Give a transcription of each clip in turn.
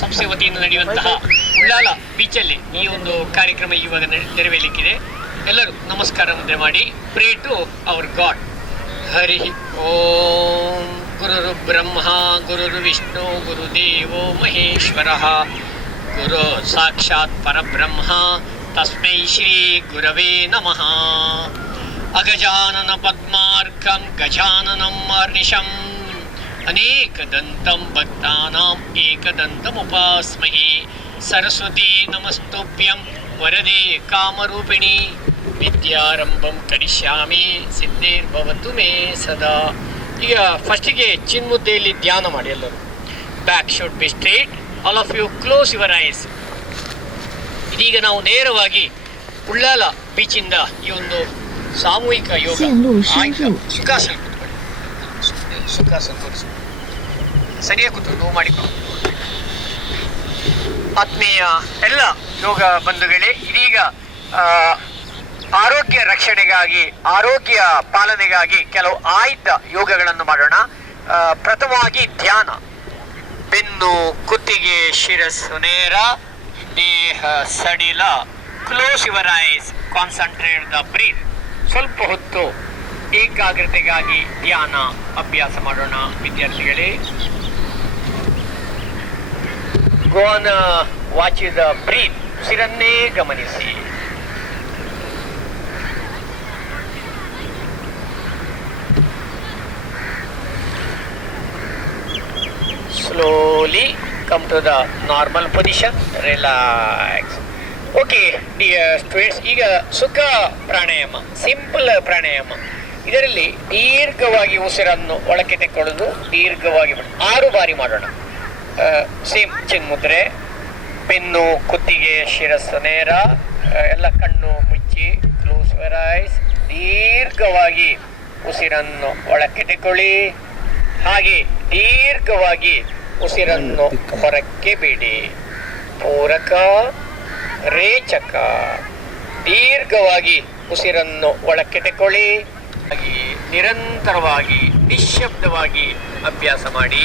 ಸಂಸ್ಥೆ ವತಿಯಿಂದ ನಡೆಯುವಂತಹ ಉಳ್ಳಾಲ ಬೀಚಲ್ಲಿ ಈ ಒಂದು ಕಾರ್ಯಕ್ರಮ ಇವಾಗ ನೆರವೇರಲಿಕ್ಕಿದೆ. ಎಲ್ಲರೂ ನಮಸ್ಕಾರ ಮುದ್ರೆ ಮಾಡಿ ಪ್ರೇ ಟು ಅವರ್ ಗಾಡ್. ಹರಿ ಓಂ. ಗುರುರು ಬ್ರಹ್ಮ ಗುರುರು ವಿಷ್ಣು ಗುರುದೇವೋ ಮಹೇಶ್ವರ ಗುರು ಸಾಕ್ಷಾತ್ ಪರಬ್ರಹ್ಮ ತಸ್ಮೈ ಶ್ರೀ ಗುರವೇ ನಮಃ. ಅಗಜಾನನ ಪದ್ಮಾರ್ಕಂ ಗಜಾನನಂ ಮಾರ್ನಿಶಂ ಅನೇಕದಂತಂ ಭಕ್ತಾನಾಂ ಏಕದಂತಮುಪಾಸ್ಮಹೇ. ಸರಸ್ವತಿ ನಮಸ್ತುಭ್ಯಂ ವರದೆ ಕಾಮರೂಪಿಣಿ. ವಿದ್ಯಾರಂಭಂ ಕರಿಷ್ಯಾಮಿ ಸಿದ್ಧೇರ್ಭವತು ಮೇ ಸದಾ. ಈಗ ಫಸ್ಟಿಗೆ ಚಿನ್ಮುದ್ದೆಯಲ್ಲಿ ಧ್ಯಾನ ಮಾಡಿ. ಎಲ್ಲರೂ back should be straight. All of you close your eyes. ಇದೀಗ ನಾವು ನೇರವಾಗಿ ಉಳ್ಳಾಲ ಬೀಚಿಂದ ಈ ಒಂದು ಸಾಮೂಹಿಕ ಯೋಗ ಸುಖಾಸನ ಕೂತ್ಕೊಳ್ಳಿ. ಸುಖಾಸನ ತೋರಿಸಿ ಸರಿಯಾಗಿ ಕೂತು ನೋವು ಮಾಡಿಕೊಂಡು. ಆತ್ಮೀಯ ಎಲ್ಲ ಯೋಗ ಬಂಧುಗಳೇ, ಇದೀಗ ಆರೋಗ್ಯ ರಕ್ಷಣೆಗಾಗಿ ಆರೋಗ್ಯ ಪಾಲನೆಗಾಗಿ ಕೆಲವು ಆಯ್ದ ಯೋಗಗಳನ್ನು ಮಾಡೋಣ. ಪ್ರಥಮವಾಗಿ ಧ್ಯಾನ. ಬೆನ್ನು ಕುತ್ತಿಗೆ ಶಿರಸ್ಸು ನೇರ, ದೇಹ ಸಡಿಲ. Close your eyes, concentrate the breath. ಸ್ವಲ್ಪ ಹೊತ್ತು ಏಕಾಗ್ರತೆಗಾಗಿ ಧ್ಯಾನ ಅಭ್ಯಾಸ ಮಾಡೋಣ ವಿದ್ಯಾರ್ಥಿಗಳೇ. Go on watch the breath. ಉಸಿರನ್ನೇ ಗಮನಿಸಿ. Slowly come to the normal position. Relax. Okay, dear students, ಈಗ ಸುಖ ಪ್ರಾಣಾಯಾಮ, ಸಿಂಪಲ್ ಪ್ರಾಣಾಯಾಮ. ಇದರಲ್ಲಿ ದೀರ್ಘವಾಗಿ ಉಸಿರನ್ನು ಒಳಕ್ಕೆ ತೆಕ್ಕೊಳ್ಳೋದು, ದೀರ್ಘವಾಗಿ 6 ಬಾರಿ ಮಾಡೋಣ. ಸೇಮ್ ಚಿನ್ಮುದ್ರೆ. ಬೆನ್ನು ಕುತ್ತಿಗೆ ಶಿರಸ್ಸು ನೇರ, ಎಲ್ಲ ಕಣ್ಣು ಮುಚ್ಚಿ, ಕ್ಲೋಸ್ ಯುವರ್ ಐಸ್. ದೀರ್ಘವಾಗಿ ಉಸಿರನ್ನು ಒಳಕ್ಕೆ ತೆಕ್ಕೊಳ್ಳಿ. ಹಾಗೆ ದೀರ್ಘವಾಗಿ ಉಸಿರನ್ನು ಹೊರಕ್ಕೆ ಬಿಡಿ. ಪೂರಕ ರೇಚಕ. ದೀರ್ಘವಾಗಿ ಉಸಿರನ್ನು ಒಳಕ್ಕೆ ತೆಕ್ಕೊಳ್ಳಿ. ಹಾಗೆ ನಿರಂತರವಾಗಿ ನಿಶ್ಶಬ್ದವಾಗಿ ಅಭ್ಯಾಸ ಮಾಡಿ.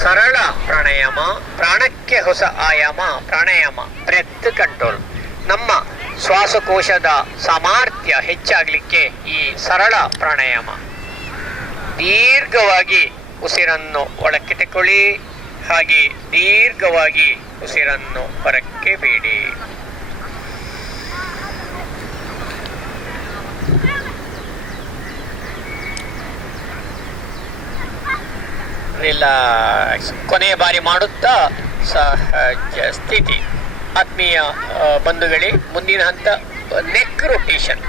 ಸರಳ ಪ್ರಾಣಾಯಾಮ, ಪ್ರಾಣಕ್ಕೆ ಹೊಸ ಆಯಾಮ ಪ್ರಾಣಾಯಾಮ, ಬ್ರೆತ್ ಕಂಟ್ರೋಲ್. ನಮ್ಮ ಶ್ವಾಸಕೋಶದ ಸಾಮರ್ಥ್ಯ ಹೆಚ್ಚಾಗಲಿಕ್ಕೆ ಈ ಸರಳ ಪ್ರಾಣಾಯಾಮ. ದೀರ್ಘವಾಗಿ ಉಸಿರನ್ನು ಒಳಕ್ಕೆ ತೆಕ್ಕೊಳ್ಳಿ. ಹಾಗೆ ದೀರ್ಘವಾಗಿ ಉಸಿರನ್ನು ಹೊರಕ್ಕೆ ಬಿಡಿ. ರಿಲ್ಯಾಕ್ಸ್. ಕೊನೆಯ ಬಾರಿ ಮಾಡುತ್ತಾ ಸಹಜ ಸ್ಥಿತಿ. ಆತ್ಮೀಯ ಬಂಧುಗಳೇ, ಮುಂದಿನ ಹಂತ ನೆಕ್ ರೊಟೇಷನ್,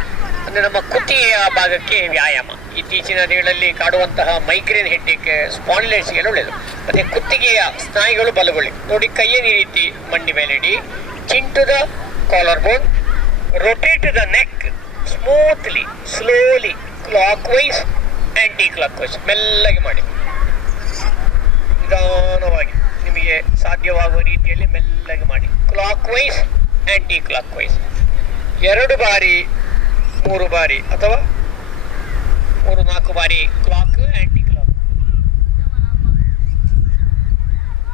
ಅಂದರೆ ನಮ್ಮ ಕುತ್ತಿಗೆಯ ಭಾಗಕ್ಕೆ ವ್ಯಾಯಾಮ. ಇತ್ತೀಚಿನ ದಿನಗಳಲ್ಲಿ ಕಾಡುವಂತಹ ಮೈಗ್ರೇನ್ ಹೆಡ್ಡೇಕ್, ಸ್ಪಾಂಡಿಲೈಟಿಸ್ಗೆಲ್ಲ ಒಳ್ಳೆಯದು. ಮತ್ತು ಕುತ್ತಿಗೆಯ ಸ್ನಾಯುಗಳು ಬಲಗೊಳ್ಳಿ. ನೋಡಿ, ಕೈಯನ್ನು ಈ ರೀತಿ ಮಂಡಿ ಮೇಲೆ ಇಡಿ. Chin to the collarbone. Rotate the neck smoothly, slowly, clockwise, anticlockwise. ಮೆಲ್ಲಗೆ ಮಾಡಿ, ನಿಧಾನವಾಗಿ, ನಿಮಗೆ ಸಾಧ್ಯವಾಗುವ ರೀತಿಯಲ್ಲಿ ಮೆಲ್ಲಗೆ ಮಾಡಿ. Clockwise, anticlockwise. 2 ಬಾರಿ 3 ಬಾರಿ ಅಥವಾ 3-4 ಬಾರಿ ಕ್ಲಾಕ್, ಆ್ಯಂಟಿ ಕ್ಲಾಕ್.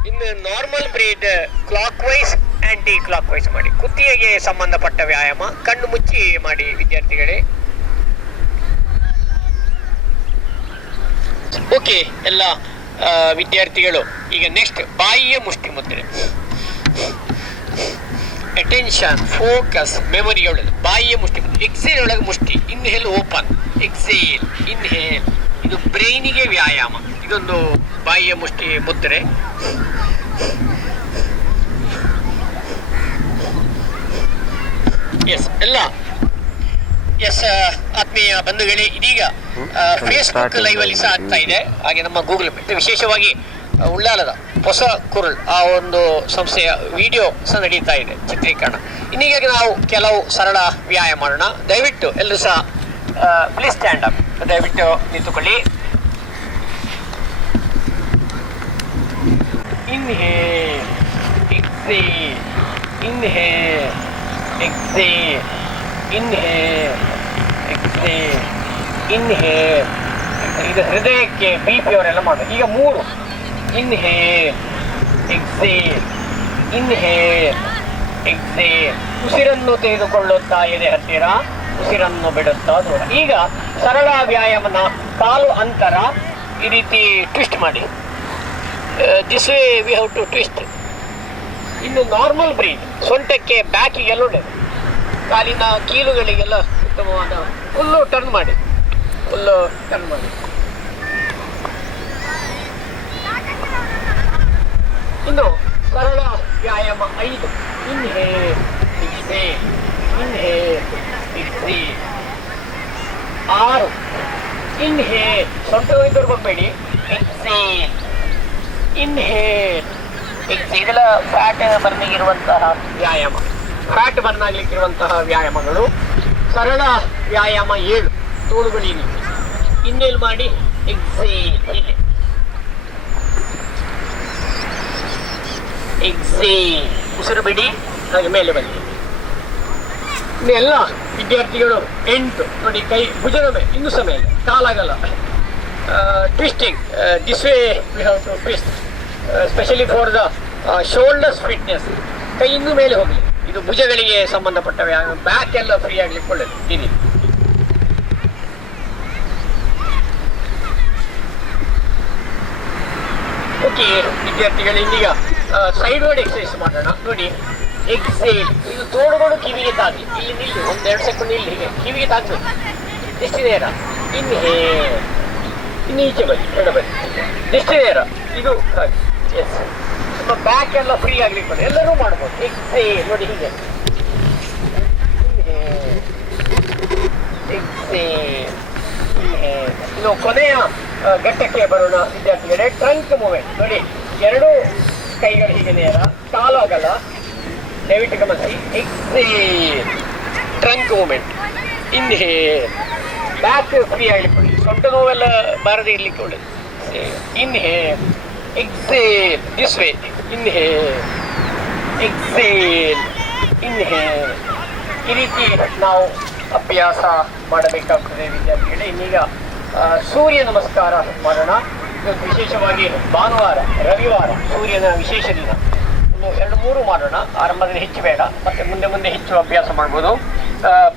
ಇನ್ನು normal breath clockwise, anticlockwise ಮಾಡಿ. ಕುತ್ತಿಗೆಗೆ ಸಂಬಂಧಪಟ್ಟ ವ್ಯಾಯಾಮ. ಕಣ್ಣು ಮುಚ್ಚಿ ಮಾಡಿ ವಿದ್ಯಾರ್ಥಿಗಳೇ. ಓಕೆ ಎಲ್ಲ ವಿದ್ಯಾರ್ಥಿಗಳು, ಈಗ ನೆಕ್ಸ್ಟ್ ಬಾಯಿಯ ಮುಷ್ಟಿ ಮುದ್ರೆ. ಅಟೆನ್ಷನ್, ಫೋಕಸ್, ಮೆಮೊರಿಗೆ ಒಳ್ಳೆಯದು. ಬಾಯಿಯ ಮುಷ್ಟಿ ಮುದ್ರೆ. ಎಕ್ಸೇಲ್ ಒಳಗೆ ಮುಷ್ಟಿ, ಇನ್ಹೇಲ್ ಓಪನ್, ಎಕ್ಸೇಲ್, ಇನ್ಹೇಲ್. ಇದು ಬ್ರೈನಿಗೆ ವ್ಯಾಯಾಮ. ಇದೊಂದು ಬಾಯಿಯ ಮುಷ್ಟಿ ಮುದ್ರೆ. ಎಸ್ ಆತ್ಮೀಯ ಬಂಧುಗಳೇ, ಇದೀಗ ಫೇಸ್ಬುಕ್ ಲೈವ್ ಅಲ್ಲಿ ಸಹ ಆಗ್ತಾ ಇದೆ. ಹಾಗೆ ನಮ್ಮ ಗೂಗಲ್ ಮೀಟ್, ವಿಶೇಷವಾಗಿ ಉಳ್ಳಾಲದ ಹೊಸ ಕುರುಳ್ ಆ ಒಂದು ಸಂಸ್ಥೆಯ ವಿಡಿಯೋ ಸಹ ನಡೀತಾ ಇದೆ, ಚಿತ್ರೀಕರಣ. ಇನ್ನೀಗ ನಾವು ಕೆಲವು ಸರಳ ವ್ಯಾಯಾಮ ಮಾಡೋಣ. ದಯವಿಟ್ಟು ಎಲ್ಲರೂ ಸಹ ಪ್ಲೀಸ್ ಸ್ಟ್ಯಾಂಡ್ ಅಪ್. ದಯವಿಟ್ಟು ನಿಂತುಕೊಳ್ಳಿ. Inhale, exhale, inhale, exhale, inhale, exhale, inhale. ಇದು ಹೃದಯಕ್ಕೆ BP ಅವರೆಲ್ಲ ಮಾಡೋದು. ಈಗ 3 ಇನ್ಹೇಲ್, ಎಕ್ಸೇಲ್, ಇನ್ಹೇಲ್, ಎಕ್ಸೇಲ್. ಉಸಿರನ್ನು ತೆಗೆದುಕೊಳ್ಳುತ್ತಾ ಎದೆ ಹತ್ತಿರ, ಉಸಿರನ್ನು ಬಿಡುತ್ತಾ ದೂರ. ಈಗ ಸರಳ ವ್ಯಾಯಾಮನ ಕಾಲು ಅಂತರ ಈ ರೀತಿ ಟ್ವಿಸ್ಟ್ ಮಾಡಿ. This way we have to twist. ಇನ್ನು ನಾರ್ಮಲ್ ಬ್ರೀತ್, ಸೊಂಟಕ್ಕೆ ಬ್ಯಾಕಿಗೆಲ್ಲ ಒಳ್ಳೆಯದು, ಕಾಲಿನ ಕೀಲುಗಳಿಗೆಲ್ಲ ಉತ್ತಮವಾದ. ಫುಲ್ಲು ಟರ್ನ್ ಮಾಡಿ, ಫುಲ್ಲು ಟರ್ನ್ ಮಾಡಿ. ಇನ್ನು ಸರಳ ವ್ಯಾಯಾಮ 5. Inhale, exhale, inhale, exhale. 6. Inhale, ಸೊಂಟ ಇದ್ದವ್ರು ಬರಬೇಡಿ. Exhale, inhale, exhale. ಇದೆಲ್ಲ ಫ್ಯಾಟ್ ಬರ್ನಿಂಗ್ ಇರುವಂತಹ ವ್ಯಾಯಾಮ, ಫ್ಯಾಟ್ ಬರ್ನ್ ಆಗ್ಲಿಕ್ಕಿರುವಂತಹ ವ್ಯಾಯಾಮಗಳು. ಸರಳ ವ್ಯಾಯಾಮ 7. ತೋಳುಗಳು ಇನ್ಹೇಲ್ ಮಾಡಿ, ಎಕ್ಸೇಲ್, ಹೀಗೆ ಎಕ್ಸೇಲ್, ಉಸಿರು ಬಿಡಿ, ಹಾಗೆ ಮೇಲೆ ಬನ್ನಿ. ಎಲ್ಲ ವಿದ್ಯಾರ್ಥಿಗಳು 8 ನೋಡಿ, ಕೈ ಭುಜದ ಮೇಲೆ, ಇನ್ನೂ ಸಹ ಮೇಲೆ, ಕಾಲಾಗಲ್ಲ. Twisting, this way we have to twist, specially for the shoulders fitness. ಕೈ ಇನ್ನೂ ಮೇಲೆ ಹೋಗಲಿ, ಇದು ಭುಜಗಳಿಗೆ ಸಂಬಂಧಪಟ್ಟ ವ್ಯಾಯಾಮ. ಬ್ಯಾಕ್ ಎಲ್ಲ ಫ್ರೀ ಆಗ್ಲಿಕ್ಕೆ ಒಳ್ಳೆಯದು. ಇದು ಓಕೆ ವಿದ್ಯಾರ್ಥಿಗಳು, ಇನ್ನೀಗ ಸೈಡ್ ವರ್ಡ್ ಎಕ್ಸಸೈಸ್ ಮಾಡೋಣ. ನೋಡಿ, ಎಕ್ಸೇಲ್, ಇದು ತೋಳುಗಳು ಕಿವಿಗೆ ತಾಗಿ, ಇಲ್ಲಿ ನಿಲ್ಲಿ, 1-2 ಸೆಕೆಂಡ್ ಇಲ್ಲಿ, ಹೀಗೆ ಕಿವಿಗೆ ತಾಗಬೇಕು. ಎಷ್ಟು ನೇರ. ಇನ್ಹೇಲ್, ಇನ್ನು ಈಚೆ ಬನ್ನಿ, ಎಡ ಬನ್ನಿ, ಎಷ್ಟು ನೇರ. ಇದು ಹಾಗೆ. ಎಸ್, ನಮ್ಮ ಬ್ಯಾಕ್ ಎಲ್ಲ ಫ್ರೀ ಆಗ್ಲಿಕ್ಕೆ ಬನ್ನಿ, ಎಲ್ಲರೂ ಮಾಡ್ಬೋದು. ಎಕ್ಸೇಲ್ ನೋಡಿ, ಹೀಗೆ ಎಕ್ಸೇಲ್, ಇನ್ಹೇಲ್. ಇನ್ನು ಕೊನೆಯ ಘಟ್ಟಕ್ಕೆ ಬರೋಣ ವಿದ್ಯಾರ್ಥಿಗಳೇ. ಟ್ರಂಕ್ ಮೂವ್ಮೆಂಟ್ ನೋಡಿ, 2 ಕೈಗಳು ಹೀಗೆ ನೇರ, ಕಾಲು ಆಗಲ್ಲ, ದಯವಿಟ್ಟು ಗಮನಿಸಿ. Exhale, trunk movement. Inhale, back free ಆಗ್ಲಿಕ್ಕೆ, ಸೊಂಟ ನೋವೆಲ್ಲ ಬಾರದೆ ಇರ್ಲಿಕ್ಕೆ ಒಳ್ಳೆಯದು. Inhale, exhale, this way. Inhale, exhale, inhale. ಈ ರೀತಿ ನಾವು ಅಭ್ಯಾಸ ಮಾಡಬೇಕಾಗ್ತದೆ ವಿದ್ಯಾರ್ಥಿಗಳೇ. ಇನ್ನೀಗ ಸೂರ್ಯ ನಮಸ್ಕಾರ ಮಾಡೋಣ. ಇವತ್ತು ವಿಶೇಷವಾಗಿ ಭಾನುವಾರ, ರವಿವಾರ, ಸೂರ್ಯನ ವಿಶೇಷ ದಿನ. ಇನ್ನು 2-3 ಮಾಡೋಣ, ಆರಂಭದಲ್ಲಿ ಹೆಚ್ಚು ಬೇಡ, ಮತ್ತೆ ಮುಂದೆ ಮುಂದೆ ಹೆಚ್ಚು ಅಭ್ಯಾಸ ಮಾಡ್ಬೋದು.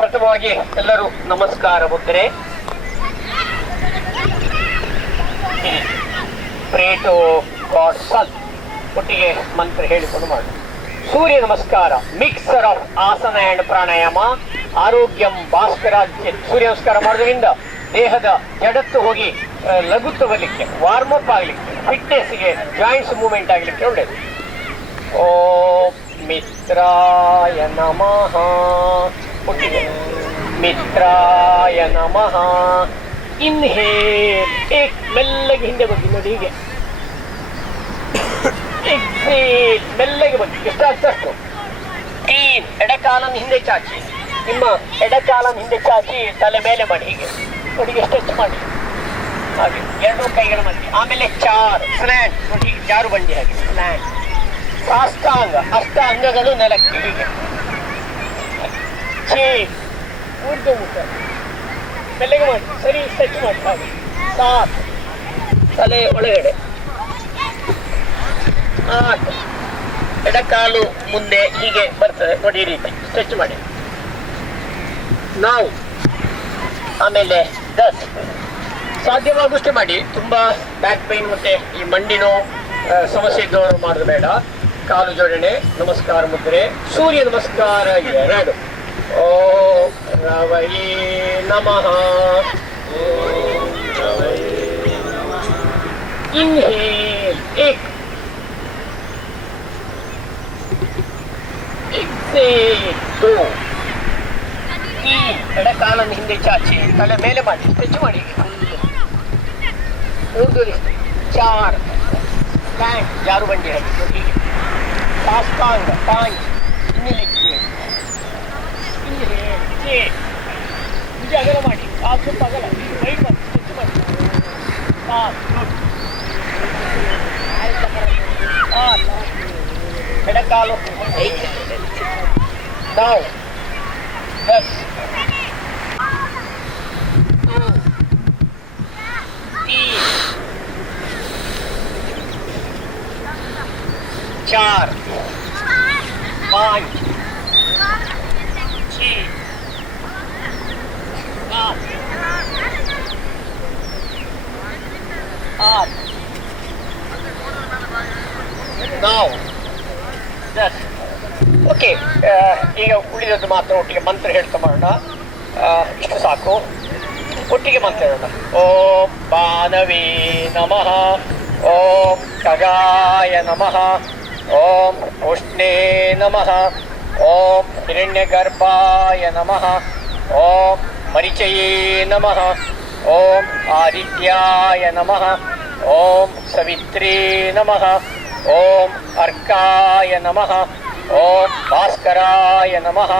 ಪ್ರಥಮವಾಗಿ ಎಲ್ಲರೂ ನಮಸ್ಕಾರ ಮುದ್ರೆ. ಪ್ರೇ ಟು ಗಾಡ್ ಸನ್, ಒಟ್ಟಿಗೆ ಮಂತ್ರ ಹೇಳಿಕೊಂಡು ಮಾಡೋಣ. ಸೂರ್ಯ ನಮಸ್ಕಾರ, ಮಿಕ್ಸರ್ ಆಫ್ ಆಸನ ಆ್ಯಂಡ್ ಪ್ರಾಣಾಯಾಮ, ಆರೋಗ್ಯಂ ಭಾಸ್ಕರಾಜ್ಯ. ಸೂರ್ಯ ನಮಸ್ಕಾರ ಮಾಡೋದ್ರಿಂದ ದೇಹದ ಜಡತ್ತು ಹೋಗಿ ಲಘುತ್ವ ಬರಲಿಕ್ಕೆ, ವಾರ್ಮಪ್ ಆಗಲಿಕ್ಕೆ, ಫಿಟ್ನೆಸ್ಗೆ, ಜಾಯಿಂಟ್ಸ್ ಮೂವ್ಮೆಂಟ್ ಆಗಲಿಕ್ಕೆ ಒಳ್ಳೆಯದು. ಓಂ ಮಿತ್ರಾಯ ನಮಃ, ಒಟ್ಟಿಗೆ ಮಿತ್ರಾಯ ನಮಃ. ಇನ್ಹೇಲ್, ಮೆಲ್ಲಗೆ ಹಿಂದೆ ಬಗ್ಗಿ ನೋಡಿ, ಹೀಗೆ ಎಕ್ಸೇಲ್, ಮೆಲ್ಲಗೆ ಬಗ್ಗಿ, ಎಷ್ಟಾಗ್ತಷ್ಟು. ಎಡಕಾಲನ್ನು ಹಿಂದೆ ಚಾಚಿ, ನಿಮ್ಮ ಎಡಕಾಲನ್ನು ಹಿಂದೆ ಚಾಚಿ ತಲೆ ಮೇಲೆ ಮಾಡಿ, ಹೀಗೆ ನೋಡಿ, ಸ್ಟ್ರೆಚ್ ಮಾಡಿ ಹಾಗೆ 2 ಕೈಗಳ ಮಧ್ಯೆ. ಆಮೇಲೆ 4 ಸ್ಲ್ಯಾಂಟ್ ನೋಡಿ, ಜಾರು ಬಂಡಿ ಹಾಗೆ ಸ್ಲ್ಯಾಂಟ್. ಸಾಷ್ಟಾಂಗ, ಅಷ್ಟ ಅಂಗಗಳು ನೆಲಕ್ಕೆ, ಹೀಗೆ ಊರ್ದು ಮುಖ ಮೆಲ್ಲಗೆ ಮಾಡಿ, ಸರಿ ಸ್ಟ್ರೆಚ್ ಮಾಡಿ ಹಾಗೆ. 7 ತಲೆ ಒಳಗಡೆ. 8 ಎಡಕಾಲು ಮುಂದೆ ಹೀಗೆ ಬರ್ತದೆ ನೋಡಿ, ಈ ರೀತಿ ಸ್ಟ್ರೆಚ್ ಮಾಡಿ. ನಾವು ಆಮೇಲೆ 10 ಸಾಧ್ಯವಾಗುವಷ್ಟು ಮಾಡಿ. ತುಂಬ ಬ್ಯಾಕ್ ಪೈನ್ ಮತ್ತೆ ಈ ಮಂಡಿನೋ ಸಮಸ್ಯೆ ಇದ್ದವರು ಮಾಡೋದು ಬೇಡ. ಕಾಲು ಜೋಡಣೆ, ನಮಸ್ಕಾರ ಮುದ್ರೆ, ಸೂರ್ಯ ನಮಸ್ಕಾರ 2. ಓಂ ರವಯೇ ನಮಃ. ಇನ್ಹೇಲ್, 1. ಎಕ್ಸೇಲ್, 2. ಎಡಕಾಲನ್ನು ಹಿಂದೆ ಚಾಚಿ ತಲೆ ಮೇಲೆ ಮಾಡಿ, ಸ್ಟ್ರೆಚ್ ಮಾಡಿ, 4 ಸ್ಲ್ಯಾಂಟ್, ಜಾರು ಬಂಡಿ ಹಾಕಿ, ಹೀಗೆ ಸಾಷ್ಟಾಂಗ, ಪಾಂಚ್, ಭುಜ ಅಗಲ ಮಾಡಿ, ಕಾಲು ಸ್ವಲ್ಪ ಅಗಲ, ವೈಟ್ ಮಾಡಿ, ಸ್ಟ್ರೆಚ್ ಮಾಡಿ. ಎಡಕಾಲು ನಾವು 10 2 3 Launch. Cheese. Up. Up. Now. Just. Okay, ಈಗ ಉಳಿದದ್ದು ಮಾತ್ರ ಒಟ್ಟಿಗೆ ಮಂತ್ರ ಹೇಳ್ತಾ ಮಾಡೋಣ. ಇಷ್ಟು ಸಾಕು. ಒಟ್ಟಿಗೆ ಮಂತ್ರ ಹೇಳೋಣ. ಓಂ ಬಾನವೇ ನಮಃ, ಓಂ ಖಗಾಯ ನಮಃ, ಓಂ ಉಷ್ಣೇ ನಮಃ, ಓಂ ಹಿರಣ್ಯಗರ್ಭಾಯ ನಮಃ, ಓಂ ಮರಿಚಯೇ ನಮಃ, ಓಂ ಆದಿತ್ಯಾಯ ನಮಃ, ಓಂ ಸವಿತ್ರೇ ನಮಃ, ಓಂ ಅರ್ಕಾಯ ನಮಃ, ಓಂ ಭಾಸ್ಕರಾಯ ನಮಃ,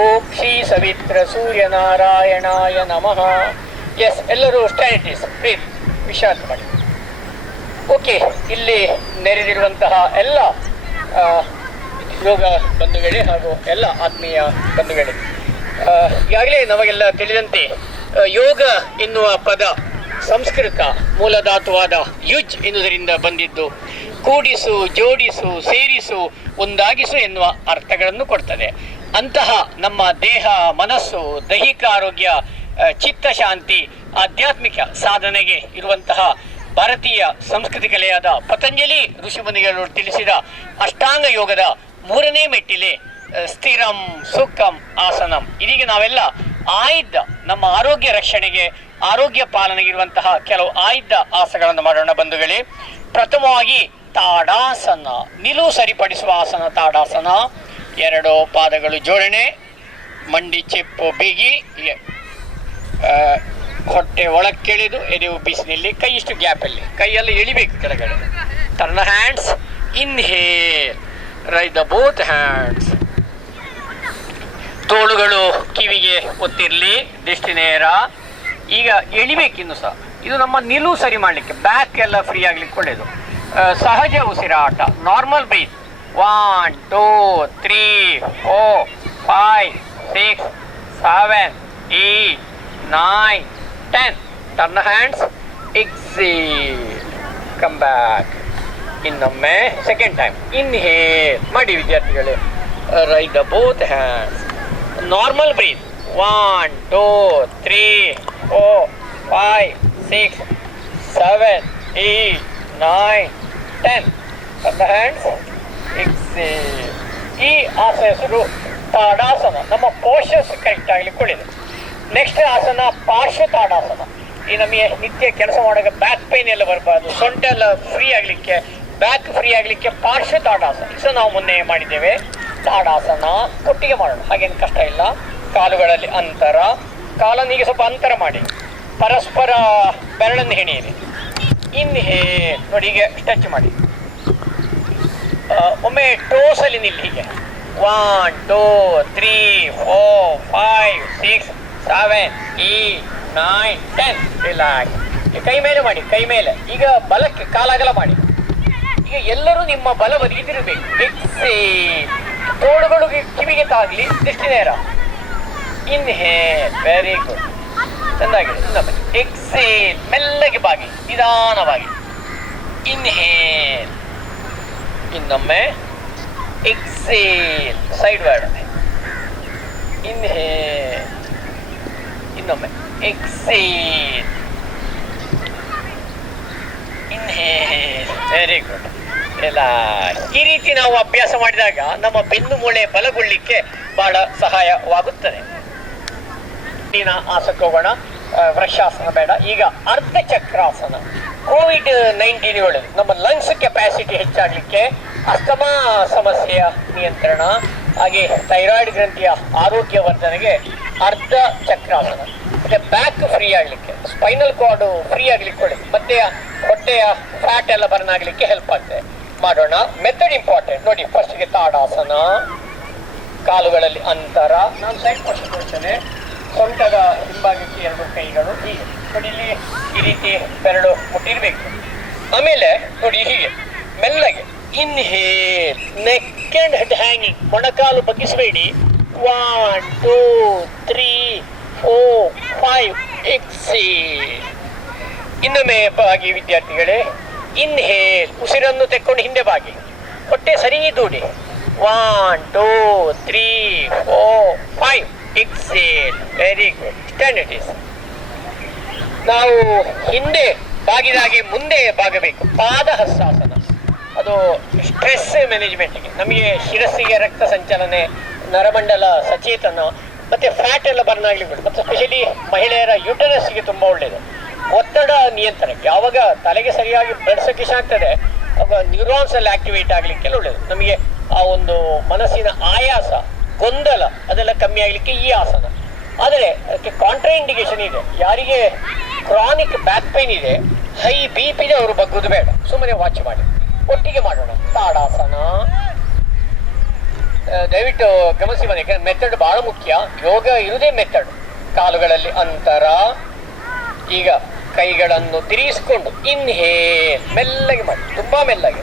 ಓಂ ಶ್ರೀ ಸವಿತ್ರ ಸೂರ್ಯನಾರಾಯಣಾಯ ನಮಃ. ಎಸ್, ಎಲ್ಲರೂ ಸ್ಟ್ಯಾಂಡಿಸ್ ಪ್ಲೀಸ್ ವಿಶ್ರಾಂತಿ ಮಾಡಿ. ಓಕೆ, ಇಲ್ಲಿ ನೆರೆದಿರುವಂತಹ ಎಲ್ಲ ಯೋಗ ಬಂಧುಗಳೇ ಹಾಗೂ ಎಲ್ಲ ಆತ್ಮೀಯ ಬಂಧುಗಳೇ, ಈಗಾಗಲೇ ನಮಗೆಲ್ಲ ತಿಳಿದಂತೆ ಯೋಗ ಎನ್ನುವ ಪದ ಸಂಸ್ಕೃತ ಮೂಲಧಾತುವಾದ ಯುಜ್ ಎನ್ನುವುದರಿಂದ ಬಂದಿದ್ದು ಕೂಡಿಸು, ಜೋಡಿಸು, ಸೇರಿಸು, ಒಂದಾಗಿಸು ಎನ್ನುವ ಅರ್ಥಗಳನ್ನು ಕೊಡ್ತದೆ. ಅಂತಹ ನಮ್ಮ ದೇಹ, ಮನಸ್ಸು, ದೈಹಿಕ ಆರೋಗ್ಯ, ಚಿತ್ತ ಶಾಂತಿ, ಆಧ್ಯಾತ್ಮಿಕ ಸಾಧನೆಗೆ ಇರುವಂತಹ ಭಾರತೀಯ ಸಂಸ್ಕೃತಿ ಕಲೆಯಾದ ಪತಂಜಲಿ ಋಷಿಮುನಿಗಳು ತಿಳಿಸಿದ ಅಷ್ಟಾಂಗ ಯೋಗದ 3ನೇ ಮೆಟ್ಟಿಲೆ ಸ್ಥಿರಂ ಸುಖಂ ಆಸನಂ. ಇದೀಗ ನಾವೆಲ್ಲ ಆಯ್ದ ನಮ್ಮ ಆರೋಗ್ಯ ರಕ್ಷಣೆಗೆ, ಆರೋಗ್ಯ ಪಾಲನೆಗೆ ಇರುವಂತಹ ಕೆಲವು ಆಯ್ದ ಆಸನಗಳನ್ನು ಮಾಡೋಣ ಬಂಧುಗಳೇ. ಪ್ರಥಮವಾಗಿ ತಾಡಾಸನ, ನಿಲುವು ಸರಿಪಡಿಸುವ ಆಸನ ತಾಡಾಸನ. 2 ಪಾದಗಳು ಜೋಡಣೆ, ಮಂಡಿ ಚೆಪ್ಪು ಬಿಗಿ, ಹೊಟ್ಟೆ ಒಳಕ್ಕೆಳೆದು ಎದೆ ಉಬ್ಬಿಸಿನಲ್ಲಿ, ಕೈ ಇಷ್ಟು ಗ್ಯಾಪಲ್ಲಿ, ಕೈಯೆಲ್ಲ ಎಳಿಬೇಕು ಕೆಳಗಡೆ. Turn hands, inhale, right the both hands. ತೋಳುಗಳು ಕಿವಿಗೆ ಒತ್ತಿರಲಿ, ದೃಷ್ಟಿ ನೇರ. ಈಗ ಎಳಿಬೇಕಿನ್ನು ಸಹ. ಇದು ನಮ್ಮ ನಿಲುವು ಸರಿ ಮಾಡಲಿಕ್ಕೆ, ಬ್ಯಾಕ್ ಎಲ್ಲ ಫ್ರೀ ಆಗ್ಲಿಕ್ಕೆ ಒಳ್ಳೆಯದು. ಸಹಜ ಉಸಿರಾಟ, normal breath. 1 2 3 4 5 6 7 8 9 10. Turn hands, exhale, come back. ಇನ್ನೊಮ್ಮೆ ಸೆಕೆಂಡ್ ಟೈಮ್ ಇನ್ಹೇಲ್ ಮಾಡಿ ವಿದ್ಯಾರ್ಥಿಗಳೇ. Right the both hands. Normal breath. 1 2 3 4 5 6 7 8 9 10. Turn the hands, exhale. ಈ ಆಸನ ಹೆಸರು ತಾಡಾಸನ. ನಮ್ಮ ಪೋಷಸ್ ಕರೆಕ್ಟ್ ಆಗ್ಲಿಕ್ಕೆ ಒಳ್ಳೆಯದು. ನೆಕ್ಸ್ಟ್ ಆಸನ ಪಾರ್ಶ್ವ ತಾಡಾಸನ. ಈ ನಮಗೆ ನಿತ್ಯ ಕೆಲಸ ಮಾಡುವಾಗ ಬ್ಯಾಕ್ ಪೈನ್ ಎಲ್ಲ ಬರಬಾರ್ದು, ಸೊಂಟ ಎಲ್ಲ ಫ್ರೀ ಆಗಲಿಕ್ಕೆ, ಬ್ಯಾಕ್ ಫ್ರೀ ಆಗಲಿಕ್ಕೆ ಪಾರ್ಶ್ವ ತಾಡಾಸನ. ಇದು ನಾವು ಮೊನ್ನೆ ಮಾಡಿದ್ದೇವೆ. ತಾಡಾಸನ ಒಟ್ಟಿಗೆ ಮಾಡೋಣ, ಹಾಗೇನು ಕಷ್ಟ ಇಲ್ಲ. ಕಾಲುಗಳಲ್ಲಿ ಅಂತರ, ಕಾಲನಿಗೆ ಸ್ವಲ್ಪ ಅಂತರ ಮಾಡಿ, ಪರಸ್ಪರ ಬೆರಳನ್ನು ಹೆಣೆಯಿರಿ. ಇನ್ಹೇಲ್ ನೋಡಿ, ಹೀಗೆ ಟಚ್ ಮಾಡಿ. ಒಮ್ಮೆ ಟೋಸಲ್ಲಿ ನಿಲ್ಲಿ, ಹೀಗೆ 1 2 3 4 5 6 7 8 9 10. ರಿಲ್ಯಾಕ್ಸ್. ಕೈ ಮೇಲೆ ಮಾಡಿ, ಕೈ ಮೇಲೆ. ಈಗ ಬಲಕ್ಕೆ ಕಾಲಾಗಲ ಮಾಡಿ. ಈಗ ಎಲ್ಲರೂ ನಿಮ್ಮ ಬಲ ಬದಿಗೆ ತಿರುಗಬೇಕು. ಎಕ್ಸೇಲ್. ತೋಳುಗಳು ಕಿವಿಗೆ ತಾಗಲಿ, ದೃಷ್ಟಿ ನೇರ. ಇನ್ಹೇಲ್, ವೆರಿ ಗುಡ್, ಚೆನ್ನಾಗಿದೆ. ಇನ್ನೊಮ್ಮೆ ಎಕ್ಸೇಲ್, ಮೆಲ್ಲಗೆ ಬಾಗಿ, ನಿಧಾನವಾಗಿ. ಇನ್ಹೇಲ್, ಇನ್ನೊಮ್ಮೆ ಎಕ್ಸೇಲ್, ಸೈಡ್ ವರ್ಡ್. ಇನ್ಹೇಲ್, ಇನ್ನೊಮ್ಮೆ ಎಕ್ಸೇಲ್, ಇನ್ಹೇಲ್, ವೆರಿ ಗುಡ್. ಎಲ್ಲ ಈ ರೀತಿ ನಾವು ಅಭ್ಯಾಸ ಮಾಡಿದಾಗ ನಮ್ಮ ಬೆನ್ನು ಮೂಳೆ ಬಲಗೊಳ್ಳಿಕ್ಕೆ ಬಹಳ ಸಹಾಯವಾಗುತ್ತದೆ. ಆಸನಕ್ಕೆ ಹೋಗೋಣ. ವೃಕ್ಷಾಸನ ಬೇಡ. ಈಗ ಅರ್ಧ ಚಕ್ರಾಸನ. COVID-19 ಒಳ್ಳೆಯದು. ನಮ್ಮ ಲಂಗ್ಸ್ ಕೆಪಾಸಿಟಿ ಹೆಚ್ಚಾಗಲಿಕ್ಕೆ, ಅಸ್ತಮಾ ಸಮಸ್ಯೆಯ ನಿಯಂತ್ರಣ, ಹಾಗೆ ಥೈರಾಯ್ಡ್ ಗ್ರಂಥಿಯ ಆರೋಗ್ಯ ವರ್ಧನೆಗೆ ಅರ್ಧ ಚಕ್ರಾಸನ. ಮತ್ತೆ ಬ್ಯಾಕ್ ಫ್ರೀ ಆಗಲಿಕ್ಕೆ, ಸ್ಪೈನಲ್ ಕಾರ್ಡು ಫ್ರೀ ಆಗಲಿಕ್ಕೆ ಒಳ್ಳೆಯದು. ಮತ್ತೆ ಹೊಟ್ಟೆಯ ಫ್ಯಾಟ್ ಎಲ್ಲ ಬರ್ನ್ ಆಗಲಿಕ್ಕೆ ಹೆಲ್ಪ್ ಆಗ್ತದೆ. ಮಾಡೋಣ. ಮೆಥಡ್ ಇಂಪಾರ್ಟೆಂಟ್ ನೋಡಿ. ಫಸ್ಟ್ಗೆ ತಾಡಾಸನ, ಕಾಲುಗಳಲ್ಲಿ ಅಂತರ. ನಾನು ಸೈಡ್ ಫಸ್ಟ್ ತೋರಿಸ್ತೇನೆ. ಸೊಂಟದ ಹಿಂಭಾಗಕ್ಕೆ 2 ಕೈಗಳು ಹೀಗೆ ನೋಡಿ, ಇಲ್ಲಿ ಈ ರೀತಿ ಬೆರಳು ಮುಟ್ಟಿರ್ಬೇಕು. ಆಮೇಲೆ ನೋಡಿ, ಹೀಗೆ ಮೆಲ್ಲಗೆ inhale, neck and head hanging, ಮೊಣಕಾಲು ಬಗ್ಗಿಸಬೇಡಿ. 1 2 3 4 5 ಎಕ್ಸೇಲ್. ಇನ್ನೊಮ್ಮೆ ಬಾಗಿ ವಿದ್ಯಾರ್ಥಿಗಳೇ. ಇನ್ಹೇಲ್, ಉಸಿರನ್ನು ತೆಕ್ಕೊಂಡು ಹಿಂದೆ ಬಾಗಿ, ಹೊಟ್ಟೆ ಸರಿ ದೂಡಿ. 1 2 3 4 5. Exhale. Very good. Stand at is. ನಾವು ಹಿಂದೆ ಬಾಗಿದಾಗೆ ಮುಂದೆ ಬಾಗಬೇಕು. ಪಾದ ಹಸ್ತಾಸನ, ಅದು ಸ್ಟ್ರೆಸ್ ಮ್ಯಾನೇಜ್ಮೆಂಟ್ಗೆ, ನಮಗೆ ಶಿರಸ್ಸಿಗೆ ರಕ್ತ ಸಂಚಲನೆ, ನರಮಂಡಲ ಸಚೇತನ ಮತ್ತು ಫ್ಯಾಟ್ ಎಲ್ಲ ಬರ್ನ್ ಆಗ್ಲಿಕ್ಕೆ, ಮತ್ತು ಸ್ಪೆಷಲಿ ಮಹಿಳೆಯರ ಯೂಟರಸ್ಗೆ ತುಂಬ ಒಳ್ಳೆಯದು. ಒತ್ತಡ ನಿಯಂತ್ರಣಕ್ಕೆ, ಯಾವಾಗ ತಲೆಗೆ ಸರಿಯಾಗಿ ಬ್ಲಡ್ ಸರ್ಕ್ಯುಲೇಷನ್ ಆಗ್ತದೆ ಆವಾಗ ನ್ಯೂರಾನ್ಸ್ ಎಲ್ಲ ಆಕ್ಟಿವೇಟ್ ಆಗಲಿಕ್ಕೆಲ್ಲ ಒಳ್ಳೆಯದು. ನಮಗೆ ಆ ಒಂದು ಮನಸ್ಸಿನ ಆಯಾಸ, ಗೊಂದಲ ಅದೆಲ್ಲ ಕಮ್ಮಿ ಆಗಲಿಕ್ಕೆ ಈ ಆಸನ. ಆದರೆ ಅದಕ್ಕೆ ಕಾಂಟ್ರಾ ಇಂಡಿಕೇಶನ್ ಇದೆ. ಯಾರಿಗೆ ಕ್ರಾನಿಕ್ ಬ್ಯಾಕ್ ಪೈನ್ ಇದೆ, ಹೈ ಬಿ ಪಿ ಇದೆ, ಅವರು ಬಗ್ಗುದು ಬೇಡ, ಸುಮ್ಮನೆ ವಾಚ್ ಮಾಡಿ. ಒಟ್ಟಿಗೆ ಮಾಡೋಣ. ತಾಡಾಸನ ದಯವಿಟ್ಟು ಗಮನಿಸಿ ಬನ್ನಿ, ಯಾಕಂದ್ರೆ ಮೆಥಡ್ ಬಹಳ ಮುಖ್ಯ. ಯೋಗ ಇರುವುದೇ ಮೆಥಡ್. ಕಾಲುಗಳಲ್ಲಿ ಅಂತರ. ಈಗ ಕೈಗಳನ್ನು ತಿರುಗಿಸ್ಕೊಂಡು ಇನ್ಹೇಲ್, ಮೆಲ್ಲಗೆ ಮಾಡಿ, ತುಂಬಾ ಮೆಲ್ಲಗೆ.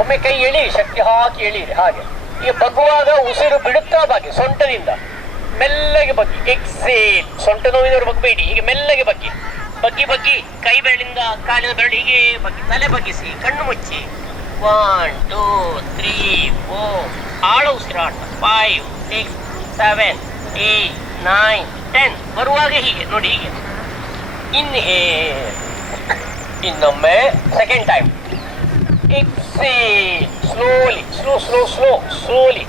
ಒಮ್ಮೆ ಕೈ ಎಳೀರಿ, ಶಕ್ತಿ ಹಾಕಿ ಎಳೀರಿ. ಹಾಗೆ ಈಗ ಬಗ್ಗುವಾಗ ಉಸಿರು ಬಿಡುತ್ತಾ ಬಾಗಿ, ಸೊಂಟದಿಂದ ಮೆಲ್ಲಗೆ ಬಗ್ಗಿ. ಎಕ್ಸೇಲ್. ಸೊಂಟ ನೋವಿನವರು ಬಗ್ಬೇಡಿ, ಹೀಗೆ ಮೆಲ್ಲಗೆ ಬಗ್ಗಿ ಬಗ್ಗಿ ಬಗ್ಗಿ, ಕೈ ಬೆರಳಿಂದ ಕಾಲಿನ ಬೆರಳು ಹೀಗೆ ಬಗ್ಗಿ, ತಲೆ ಬಗ್ಗಿಸಿ, ಕಣ್ಣು ಮುಚ್ಚಿ. 1 2 3 4. ಆಳ ಉಸಿರಾಟ. 5 6 7 8 9 10. ಬರುವಾಗ ಹೀಗೆ ನೋಡಿ, ಹೀಗೆ ಇನ್ಹೇಲ್. ಇನ್ನೊಮ್ಮೆ second time. Exhale. Slowly, slowly.